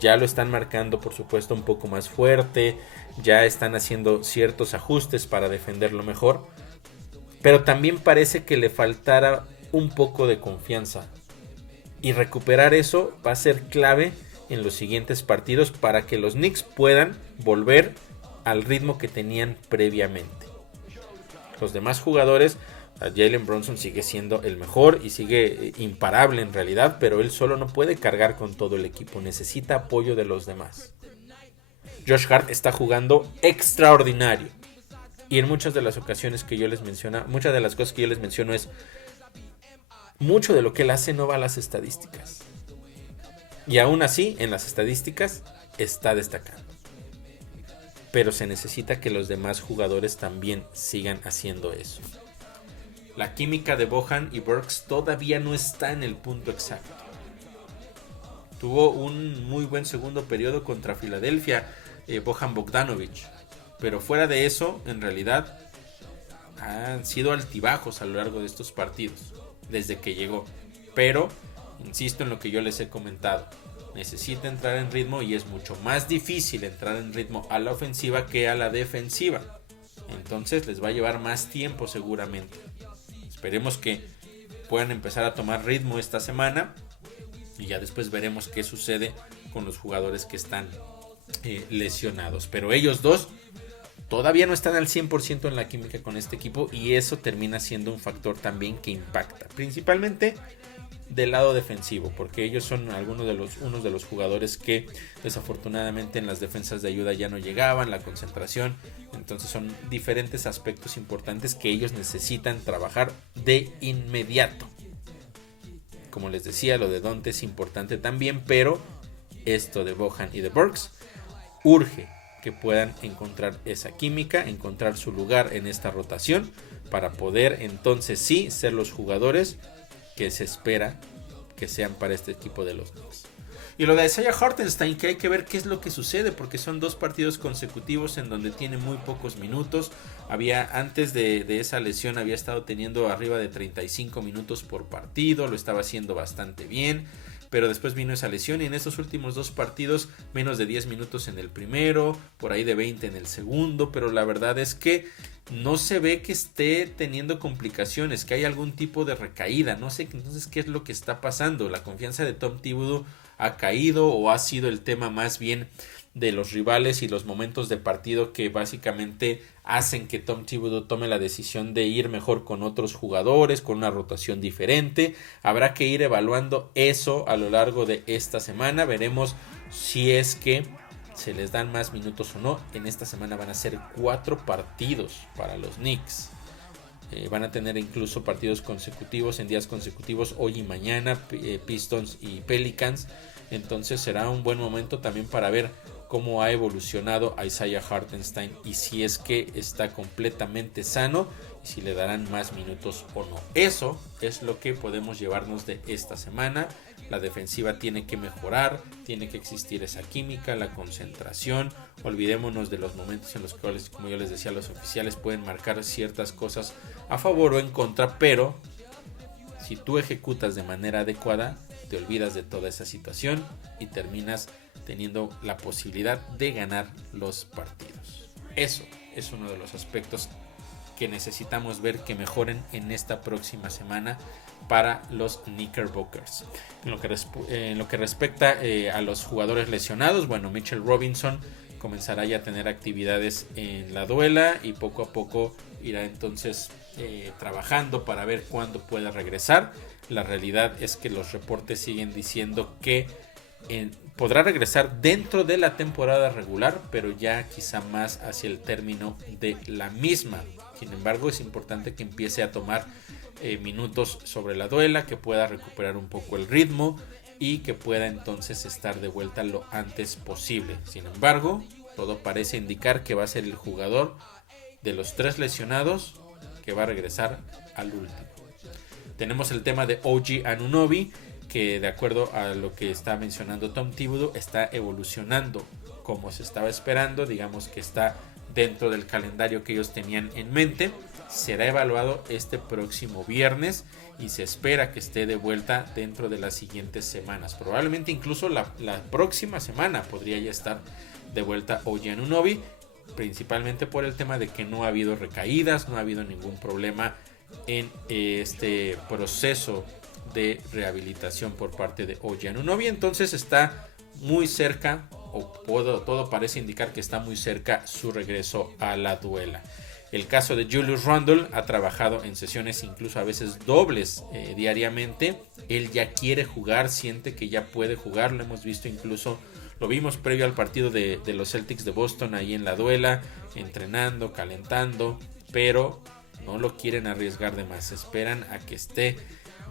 Ya lo están marcando, por supuesto, un poco más fuerte. Ya están haciendo ciertos ajustes para defenderlo mejor. Pero también parece que le faltara un poco de confianza. Y recuperar eso va a ser clave en los siguientes partidos para que los Knicks puedan volver al ritmo que tenían previamente. Los demás jugadores, Jalen Brunson sigue siendo el mejor y sigue imparable en realidad, pero él solo no puede cargar con todo el equipo, necesita apoyo de los demás. Josh Hart está jugando extraordinario y en muchas de las ocasiones que yo les menciono, muchas de las cosas que yo les menciono es mucho de lo que él hace no va a las estadísticas. Y aún así, en las estadísticas está destacando. Pero se necesita que los demás jugadores también sigan haciendo eso. La química de Bojan y Burks todavía no está en el punto exacto. Tuvo un muy buen segundo periodo contra Filadelfia, Bojan Bogdanovic. Pero fuera de eso, en realidad, han sido altibajos a lo largo de estos partidos, desde que llegó. Pero insisto en lo que yo les he comentado, necesita entrar en ritmo y es mucho más difícil entrar en ritmo a la ofensiva que a la defensiva. Entonces les va a llevar más tiempo seguramente. Esperemos que puedan empezar a tomar ritmo esta semana y ya después veremos qué sucede con los jugadores que están lesionados. Pero ellos dos todavía no están al 100% en la química con este equipo y eso termina siendo un factor también que impacta, principalmente del lado defensivo, porque ellos son unos de los jugadores que desafortunadamente en las defensas de ayuda ya no llegaban, la concentración, entonces son diferentes aspectos importantes que ellos necesitan trabajar de inmediato. Como les decía, lo de Donte es importante también, pero esto de Bojan y de Burks urge que puedan encontrar esa química, encontrar su lugar en esta rotación para poder entonces sí ser los jugadores que se espera que sean para este equipo de los Knicks. Y lo de Isaiah Hartenstein, que hay que ver qué es lo que sucede, porque son 2 partidos consecutivos en donde tiene muy pocos minutos. Antes de esa lesión había estado teniendo arriba de 35 minutos por partido, lo estaba haciendo bastante bien, pero después vino esa lesión y en estos últimos 2 partidos menos de 10 minutos en el primero, por ahí de 20 en el segundo, pero la verdad es que no se ve que esté teniendo complicaciones, que hay algún tipo de recaída, no sé entonces qué es lo que está pasando. La confianza de Tom Thibodeau ha caído o ha sido el tema más bien de los rivales y los momentos de partido que básicamente hacen que Tom Thibodeau tome la decisión de ir mejor con otros jugadores, con una rotación diferente. Habrá que ir evaluando eso a lo largo de esta semana, veremos si es que se les dan más minutos o no. En esta semana van a ser 4 partidos para los Knicks. Van a tener incluso partidos consecutivos en días consecutivos hoy y mañana, Pistons y Pelicans. Entonces será un buen momento también para ver cómo ha evolucionado Isaiah Hartenstein y si es que está completamente sano y si le darán más minutos o no. Eso es lo que podemos llevarnos de esta semana. La defensiva tiene que mejorar, tiene que existir esa química, la concentración. Olvidémonos de los momentos en los cuales, como yo les decía, los oficiales pueden marcar ciertas cosas a favor o en contra, pero si tú ejecutas de manera adecuada, te olvidas de toda esa situación y terminas teniendo la posibilidad de ganar los partidos. Eso es uno de los aspectos que necesitamos ver que mejoren en esta próxima semana para los Knickerbockers. En lo que respecta a los jugadores lesionados, bueno, Mitchell Robinson comenzará ya a tener actividades en la duela y poco a poco irá entonces trabajando para ver cuándo pueda regresar. La realidad es que los reportes siguen diciendo que podrá regresar dentro de la temporada regular, pero ya quizá más hacia el término de la misma. Sin embargo, es importante que empiece a tomar minutos sobre la duela, que pueda recuperar un poco el ritmo y que pueda entonces estar de vuelta lo antes posible. Sin embargo, todo parece indicar que va a ser el jugador de los 3 lesionados que va a regresar al último. Tenemos el tema de OG Anunoby, que de acuerdo a lo que está mencionando Tom Thibodeau, está evolucionando como se estaba esperando, digamos que está dentro del calendario que ellos tenían en mente será evaluado este próximo viernes y se espera que esté de vuelta dentro de las siguientes semanas. Probablemente incluso la próxima semana podría ya estar de vuelta OG Anunoby, principalmente por el tema de que no ha habido recaídas, no ha habido ningún problema en este proceso de rehabilitación por parte de OG Anunoby. Entonces está muy cerca, o todo parece indicar que está muy cerca su regreso a la duela. El caso de Julius Randle ha trabajado en sesiones incluso a veces dobles diariamente. Él ya quiere jugar, siente que ya puede jugar. Lo hemos visto incluso, lo vimos previo al partido de los Celtics de Boston ahí en la duela, entrenando, calentando, pero no lo quieren arriesgar de más. Esperan a que esté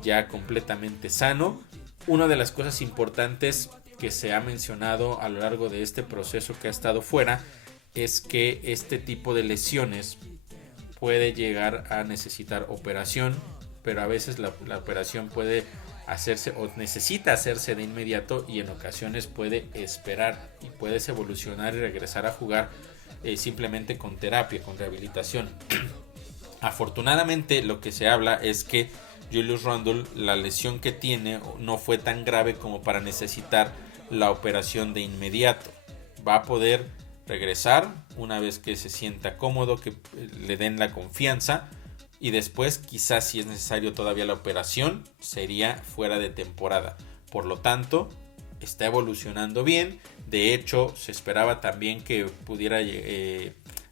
ya completamente sano. Una de las cosas importantes que se ha mencionado a lo largo de este proceso que ha estado fuera es que este tipo de lesiones puede llegar a necesitar operación, pero a veces la operación puede hacerse o necesita hacerse de inmediato, y en ocasiones puede esperar y puedes evolucionar y regresar a jugar simplemente con terapia, con rehabilitación. Afortunadamente lo que se habla es que Julius Randle, la lesión que tiene no fue tan grave como para necesitar la operación de inmediato. Va a poder regresar una vez que se sienta cómodo, que le den la confianza, y después quizás, si es necesario todavía la operación, sería fuera de temporada. Por lo tanto, está evolucionando bien. De hecho, se esperaba también que pudiera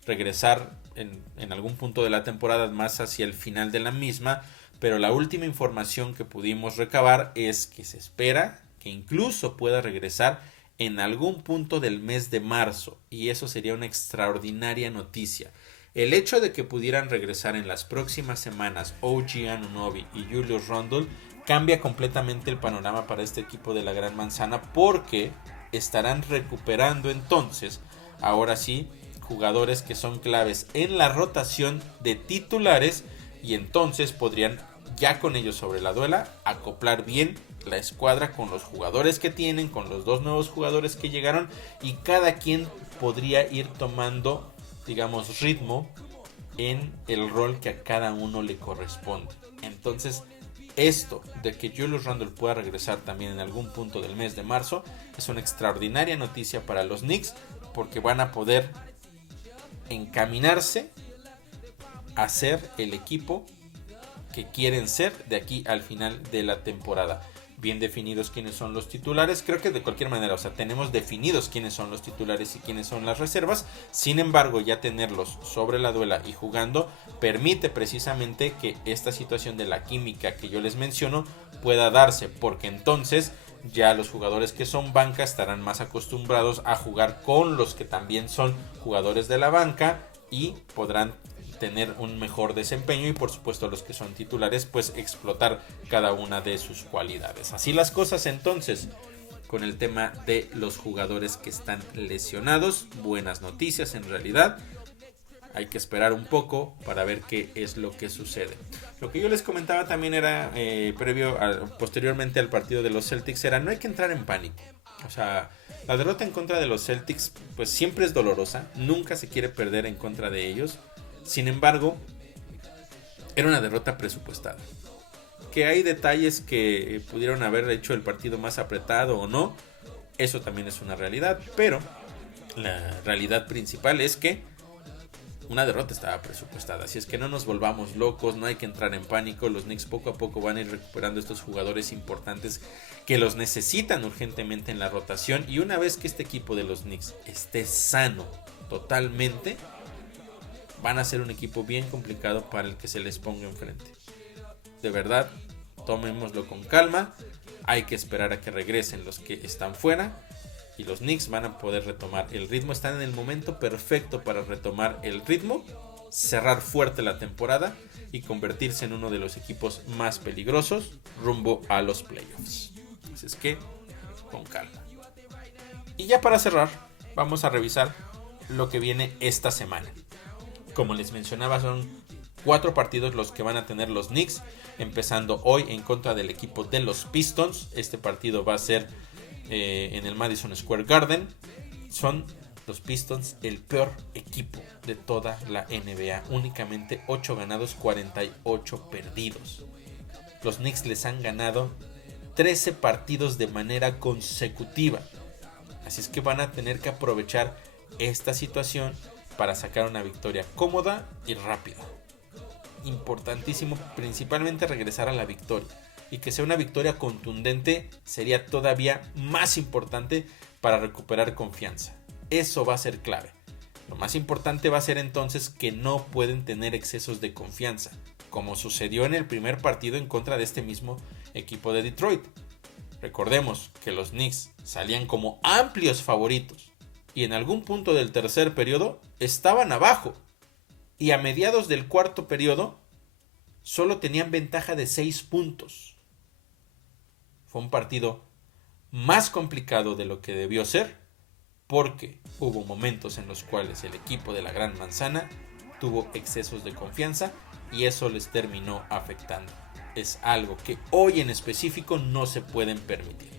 regresar en algún punto de la temporada, más hacia el final de la misma, pero la última información que pudimos recabar es que se espera que incluso pueda regresar en algún punto del mes de marzo, y eso sería una extraordinaria noticia. El hecho de que pudieran regresar en las próximas semanas OG Anunoby y Julius Randle cambia completamente el panorama para este equipo de la Gran Manzana, porque estarán recuperando entonces, ahora sí, jugadores que son claves en la rotación de titulares, y entonces podrían, ya con ellos sobre la duela, acoplar bien la escuadra con los jugadores que tienen, con los dos nuevos jugadores que llegaron, y cada quien podría ir tomando, digamos, ritmo en el rol que a cada uno le corresponde. Entonces, esto de que Julius Randle pueda regresar también en algún punto del mes de marzo es una extraordinaria noticia para los Knicks, porque van a poder encaminarse a ser el equipo que quieren ser de aquí al final de la temporada. Bien definidos quiénes son los titulares, creo que de cualquier manera, o sea, tenemos definidos quiénes son los titulares y quiénes son las reservas. Sin embargo, ya tenerlos sobre la duela y jugando permite precisamente que esta situación de la química que yo les menciono pueda darse, porque entonces ya los jugadores que son banca estarán más acostumbrados a jugar con los que también son jugadores de la banca y podrán tener un mejor desempeño, y por supuesto los que son titulares pues explotar cada una de sus cualidades. Así las cosas entonces con el tema de los jugadores que están lesionados. Buenas noticias en realidad. Hay que esperar un poco para ver qué es lo que sucede. Lo que yo les comentaba también era posteriormente al partido de los Celtics, era no hay que entrar en pánico. O sea, la derrota en contra de los Celtics pues siempre es dolorosa, nunca se quiere perder en contra de ellos. Sin embargo, era una derrota presupuestada. Que hay detalles que pudieron haber hecho el partido más apretado o no, eso también es una realidad, pero la realidad principal es que una derrota estaba presupuestada. Así es que no nos volvamos locos, no hay que entrar en pánico. Los Knicks poco a poco van a ir recuperando estos jugadores importantes que los necesitan urgentemente en la rotación, y una vez que este equipo de los Knicks esté sano totalmente, van a ser un equipo bien complicado para el que se les ponga enfrente. De verdad, tomémoslo con calma. Hay que esperar a que regresen los que están fuera, y los Knicks van a poder retomar el ritmo. Están en el momento perfecto para retomar el ritmo, cerrar fuerte la temporada y convertirse en uno de los equipos más peligrosos rumbo a los playoffs. Así es que, con calma. Y ya para cerrar, vamos a revisar lo que viene esta semana. Como les mencionaba, son 4 partidos los que van a tener los Knicks, empezando hoy en contra del equipo de los Pistons. Este partido va a ser en el Madison Square Garden. Son Los Pistons, el peor equipo de toda la NBA. Únicamente 8 ganados, 48 perdidos. Los Knicks les han ganado 13 partidos de manera consecutiva. Así es que van a tener que aprovechar esta situación para sacar una victoria cómoda y rápida. Importantísimo, principalmente regresar a la victoria. Y que sea una victoria contundente sería todavía más importante para recuperar confianza. Eso va a ser clave. Lo más importante va a ser entonces que no pueden tener excesos de confianza, como sucedió en el primer partido en contra de este mismo equipo de Detroit. Recordemos que los Knicks salían como amplios favoritos y en algún punto del tercer periodo estaban abajo, y a mediados del cuarto periodo solo tenían ventaja de 6 puntos. Fue un partido más complicado de lo que debió ser, porque hubo momentos en los cuales el equipo de la Gran Manzana tuvo excesos de confianza y eso les terminó afectando. Es algo que hoy en específico no se pueden permitir.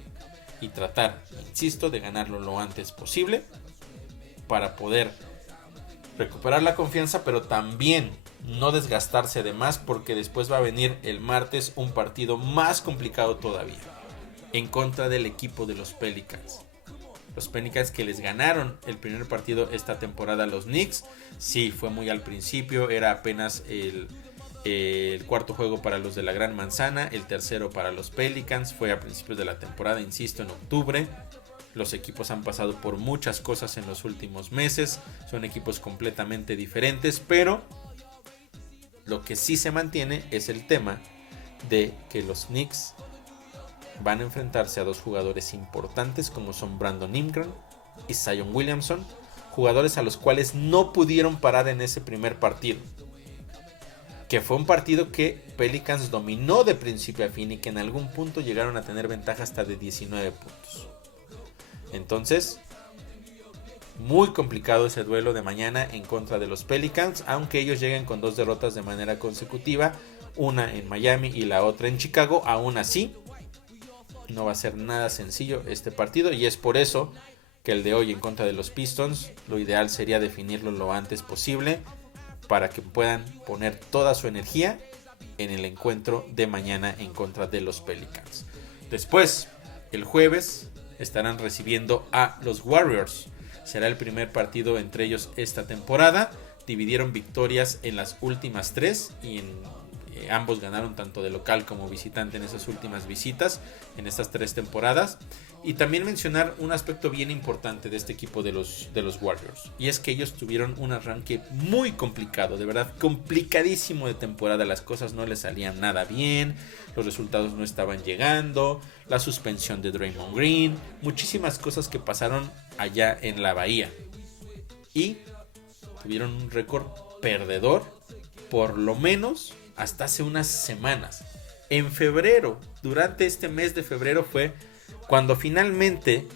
Y tratar, insisto, de ganarlo lo antes posible para poder recuperar la confianza, pero también no desgastarse de más, porque después va a venir el martes un partido más complicado todavía, en contra del equipo de los Pelicans. Los Pelicans que les ganaron el primer partido esta temporada a los Knicks. Sí, fue muy al principio, era apenas el cuarto juego para los de la Gran Manzana, el tercero para los Pelicans, fue a principios de la temporada, insisto, en octubre. Los equipos han pasado por muchas cosas en los últimos meses, son equipos completamente diferentes, pero lo que sí se mantiene es el tema de que los Knicks van a enfrentarse a dos jugadores importantes como son Brandon Ingram y Zion Williamson, jugadores a los cuales no pudieron parar en ese primer partido, que fue un partido que Pelicans dominó de principio a fin y que en algún punto llegaron a tener ventaja hasta de 19 puntos. Entonces, muy complicado ese duelo de mañana en contra de los Pelicans, aunque ellos lleguen con 2 derrotas de manera consecutiva, una en Miami y la otra en Chicago. Aún así, no va a ser nada sencillo este partido, y es por eso que el de hoy en contra de los Pistons, lo ideal sería definirlo lo antes posible para que puedan poner toda su energía en el encuentro de mañana en contra de los Pelicans. Después, el jueves, estarán recibiendo a los Warriors. Será el primer partido entre ellos esta temporada. Dividieron victorias en las últimas 3 y ambos ganaron tanto de local como visitante en esas últimas visitas, en estas 3 temporadas. Y también mencionar un aspecto bien importante de este equipo de los Warriors, y es que ellos tuvieron un arranque muy complicado, de verdad complicadísimo de temporada. Las cosas no les salían nada bien, los resultados no estaban llegando, la suspensión de Draymond Green, muchísimas cosas que pasaron allá en la Bahía, y tuvieron un récord perdedor por lo menos hasta hace unas semanas. En febrero, durante este mes de febrero, fue cuando finalmente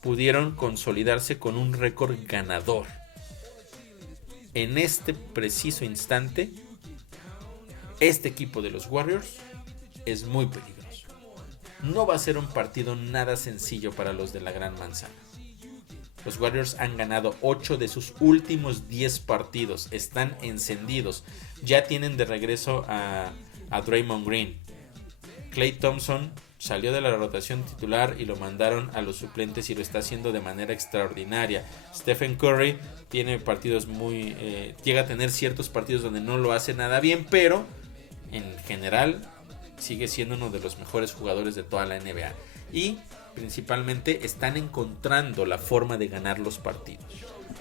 pudieron consolidarse con un récord ganador. En este preciso instante, este equipo de los Warriors es muy peligroso. No va a ser un partido nada sencillo para los de la Gran Manzana. Los Warriors han ganado 8 de sus últimos 10 partidos. Están encendidos. Ya tienen de regreso a Draymond Green. Klay Thompson salió de la rotación titular y lo mandaron a los suplentes y lo está haciendo de manera extraordinaria. Stephen Curry tiene partidos llega a tener ciertos partidos donde no lo hace nada bien, pero en general sigue siendo uno de los mejores jugadores de toda la NBA. Y principalmente están encontrando la forma de ganar los partidos,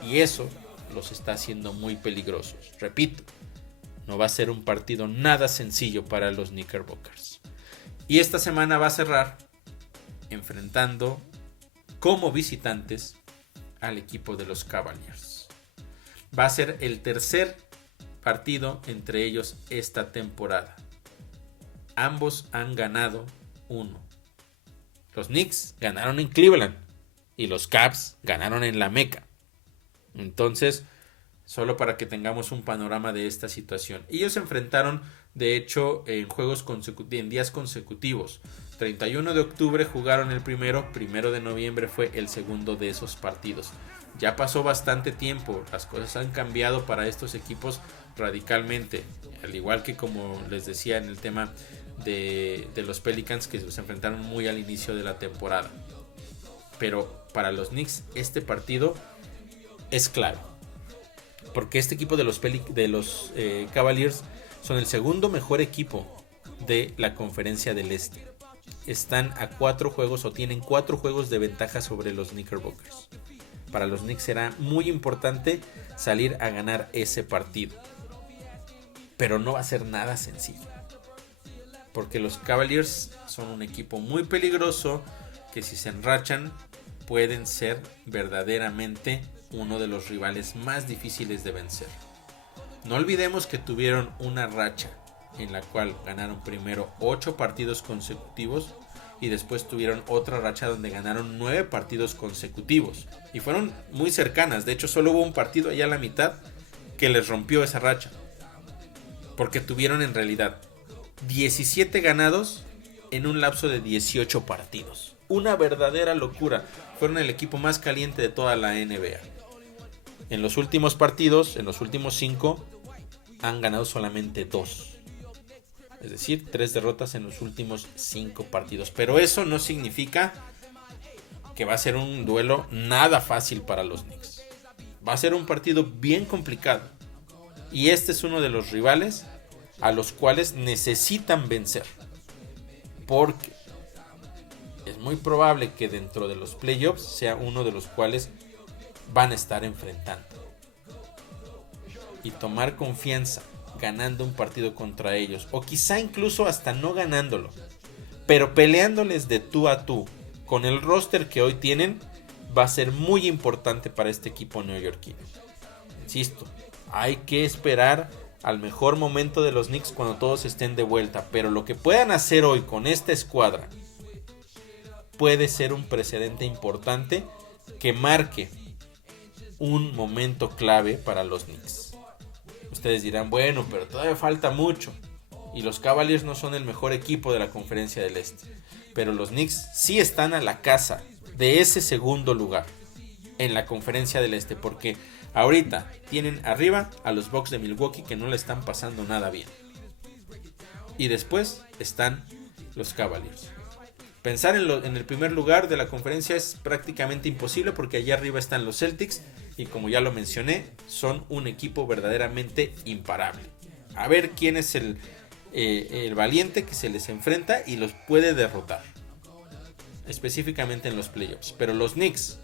y eso los está haciendo muy peligrosos. Repito, no va a ser un partido nada sencillo para los Knickerbockers. Y esta semana va a cerrar enfrentando como visitantes al equipo de los Cavaliers. Va a ser el tercer partido entre ellos esta temporada. Ambos han ganado uno. Los Knicks ganaron en Cleveland y los Cavs ganaron en la Meca. Entonces, Solo para que tengamos un panorama de esta situación. Ellos se enfrentaron, de hecho, en en días consecutivos. 31 de octubre jugaron el primero, 1 de noviembre fue el segundo de esos partidos. Ya pasó bastante tiempo, las cosas han cambiado para estos equipos radicalmente. Al igual que como les decía en el tema de los Pelicans, que se enfrentaron muy al inicio de la temporada. Pero para los Knicks este partido es clave. Porque este equipo de los Cavaliers son el segundo mejor equipo de la Conferencia del Este. Están a 4 juegos o tienen 4 juegos de ventaja sobre los Knickerbockers. Para los Knicks será muy importante salir a ganar ese partido. Pero no va a ser nada sencillo. Porque los Cavaliers son un equipo muy peligroso que si se enrachan pueden ser verdaderamente uno de los rivales más difíciles de vencer. No olvidemos que tuvieron una racha en la cual ganaron primero 8 partidos consecutivos y después tuvieron otra racha donde ganaron 9 partidos consecutivos y fueron muy cercanas. De hecho, solo hubo un partido allá a la mitad que les rompió esa racha, porque tuvieron en realidad 17 ganados en un lapso de 18 partidos. Una verdadera locura. Fueron el equipo más caliente de toda la NBA. En los últimos partidos, en los últimos 5, han ganado solamente 2. Es decir, 3 derrotas en los últimos 5 partidos. Pero eso no significa que va a ser un duelo nada fácil para los Knicks. Va a ser un partido bien complicado. Y este es uno de los rivales a los cuales necesitan vencer. Porque es muy probable que dentro de los playoffs sea uno de los cuales van a estar enfrentando. Y tomar confianza ganando un partido contra ellos, o quizá incluso hasta no ganándolo, pero peleándoles de tú a tú con el roster que hoy tienen, va a ser muy importante para este equipo neoyorquino. Insisto, hay que esperar al mejor momento de los Knicks cuando todos estén de vuelta, pero lo que puedan hacer hoy con esta escuadra puede ser un precedente importante que marque un momento clave para los Knicks. Ustedes dirán, bueno, pero todavía falta mucho y los Cavaliers no son el mejor equipo de la Conferencia del Este, pero los Knicks sí están a la caza de ese segundo lugar en la Conferencia del Este, porque ahorita tienen arriba a los Bucks de Milwaukee, que no le están pasando nada bien, y después están los Cavaliers. Pensar en el primer lugar de la conferencia es prácticamente imposible, porque allá arriba están los Celtics y, como ya lo mencioné, son un equipo verdaderamente imparable. A ver quién es el valiente que se les enfrenta y los puede derrotar, específicamente en los playoffs. Pero los Knicks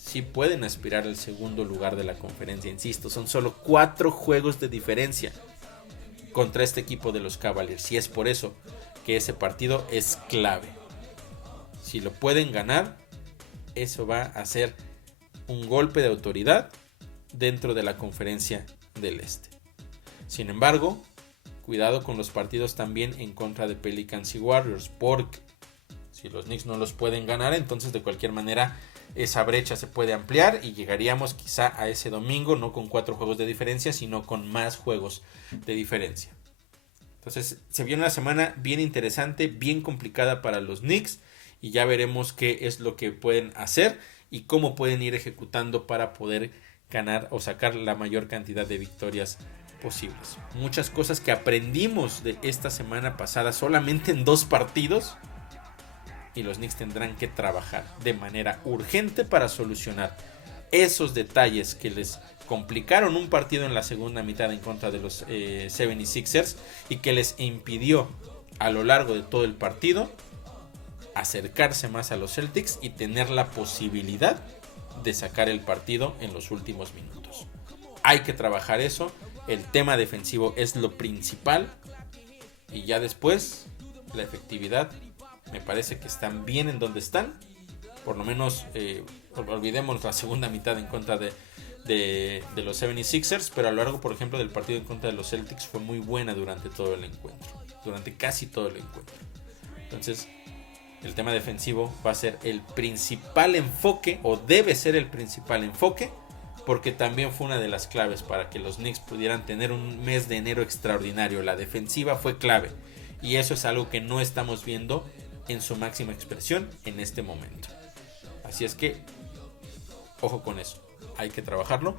sí pueden aspirar al segundo lugar de la conferencia. Insisto, son solo 4 juegos de diferencia contra este equipo de los Cavaliers, y es por eso que ese partido es clave. Si lo pueden ganar, eso va a ser un golpe de autoridad dentro de la Conferencia del Este. Sin embargo, cuidado con los partidos también en contra de Pelicans y Warriors, porque si los Knicks no los pueden ganar, entonces de cualquier manera esa brecha se puede ampliar y llegaríamos quizá a ese domingo no con 4 juegos de diferencia, sino con más juegos de diferencia. Entonces se viene una semana bien interesante, bien complicada para los Knicks, y ya veremos qué es lo que pueden hacer y cómo pueden ir ejecutando para poder ganar o sacar la mayor cantidad de victorias posibles. Muchas cosas que aprendimos de esta semana pasada solamente en 2 partidos, y los Knicks tendrán que trabajar de manera urgente para solucionar esos detalles que les complicaron un partido en la segunda mitad en contra de los 76ers y que les impidió a lo largo de todo el partido acercarse más a los Celtics y tener la posibilidad de sacar el partido en los últimos minutos. Hay que trabajar eso. El tema defensivo es lo principal, y ya después la efectividad, me parece que están bien en donde están. Por lo menos olvidemos la segunda mitad en contra de los 76ers, pero a lo largo, por ejemplo, del partido en contra de los Celtics fue muy buena durante todo el encuentro, durante casi todo el encuentro. Entonces el tema defensivo va a ser el principal enfoque, o debe ser el principal enfoque porque también fue una de las claves para que los Knicks pudieran tener un mes de enero extraordinario. La defensiva fue clave y eso es algo que no estamos viendo en su máxima expresión en este momento. Así es que, ojo con eso, hay que trabajarlo.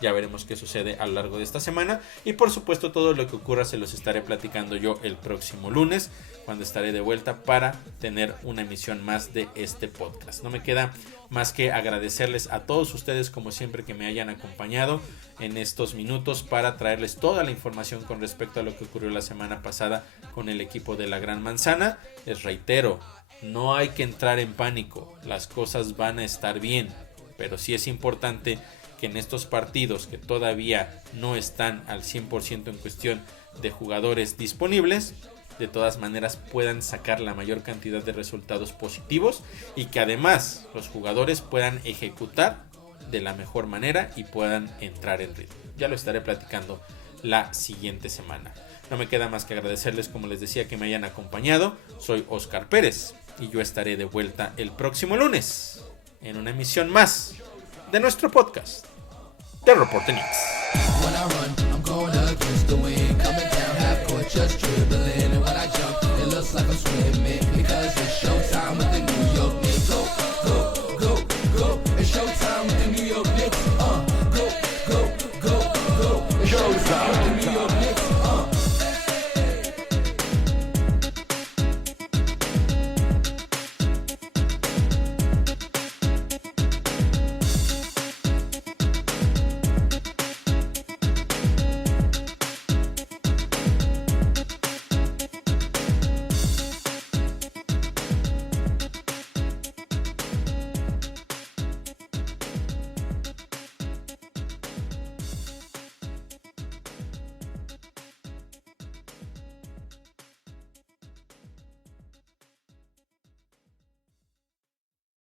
Ya veremos qué sucede a lo largo de esta semana. Y por supuesto todo lo que ocurra se los estaré platicando yo el próximo lunes, cuando estaré de vuelta para tener una emisión más de este podcast. No me queda más que agradecerles a todos ustedes como siempre que me hayan acompañado en estos minutos para traerles toda la información con respecto a lo que ocurrió la semana pasada con el equipo de la Gran Manzana. Les reitero, no hay que entrar en pánico, las cosas van a estar bien, pero sí es importante que en estos partidos que todavía no están al 100% en cuestión de jugadores disponibles, de todas maneras puedan sacar la mayor cantidad de resultados positivos y que además los jugadores puedan ejecutar de la mejor manera y puedan entrar en ritmo. Ya lo estaré platicando la siguiente semana. No me queda más que agradecerles, como les decía, que me hayan acompañado. Soy Oscar Pérez y yo estaré de vuelta el próximo lunes en una emisión más de nuestro podcast de Reporte Knicks. When I run, I'm going against the wind. Coming down half court, just dribbling. And when I jump, it looks like I'm swimming. Because it's showtime.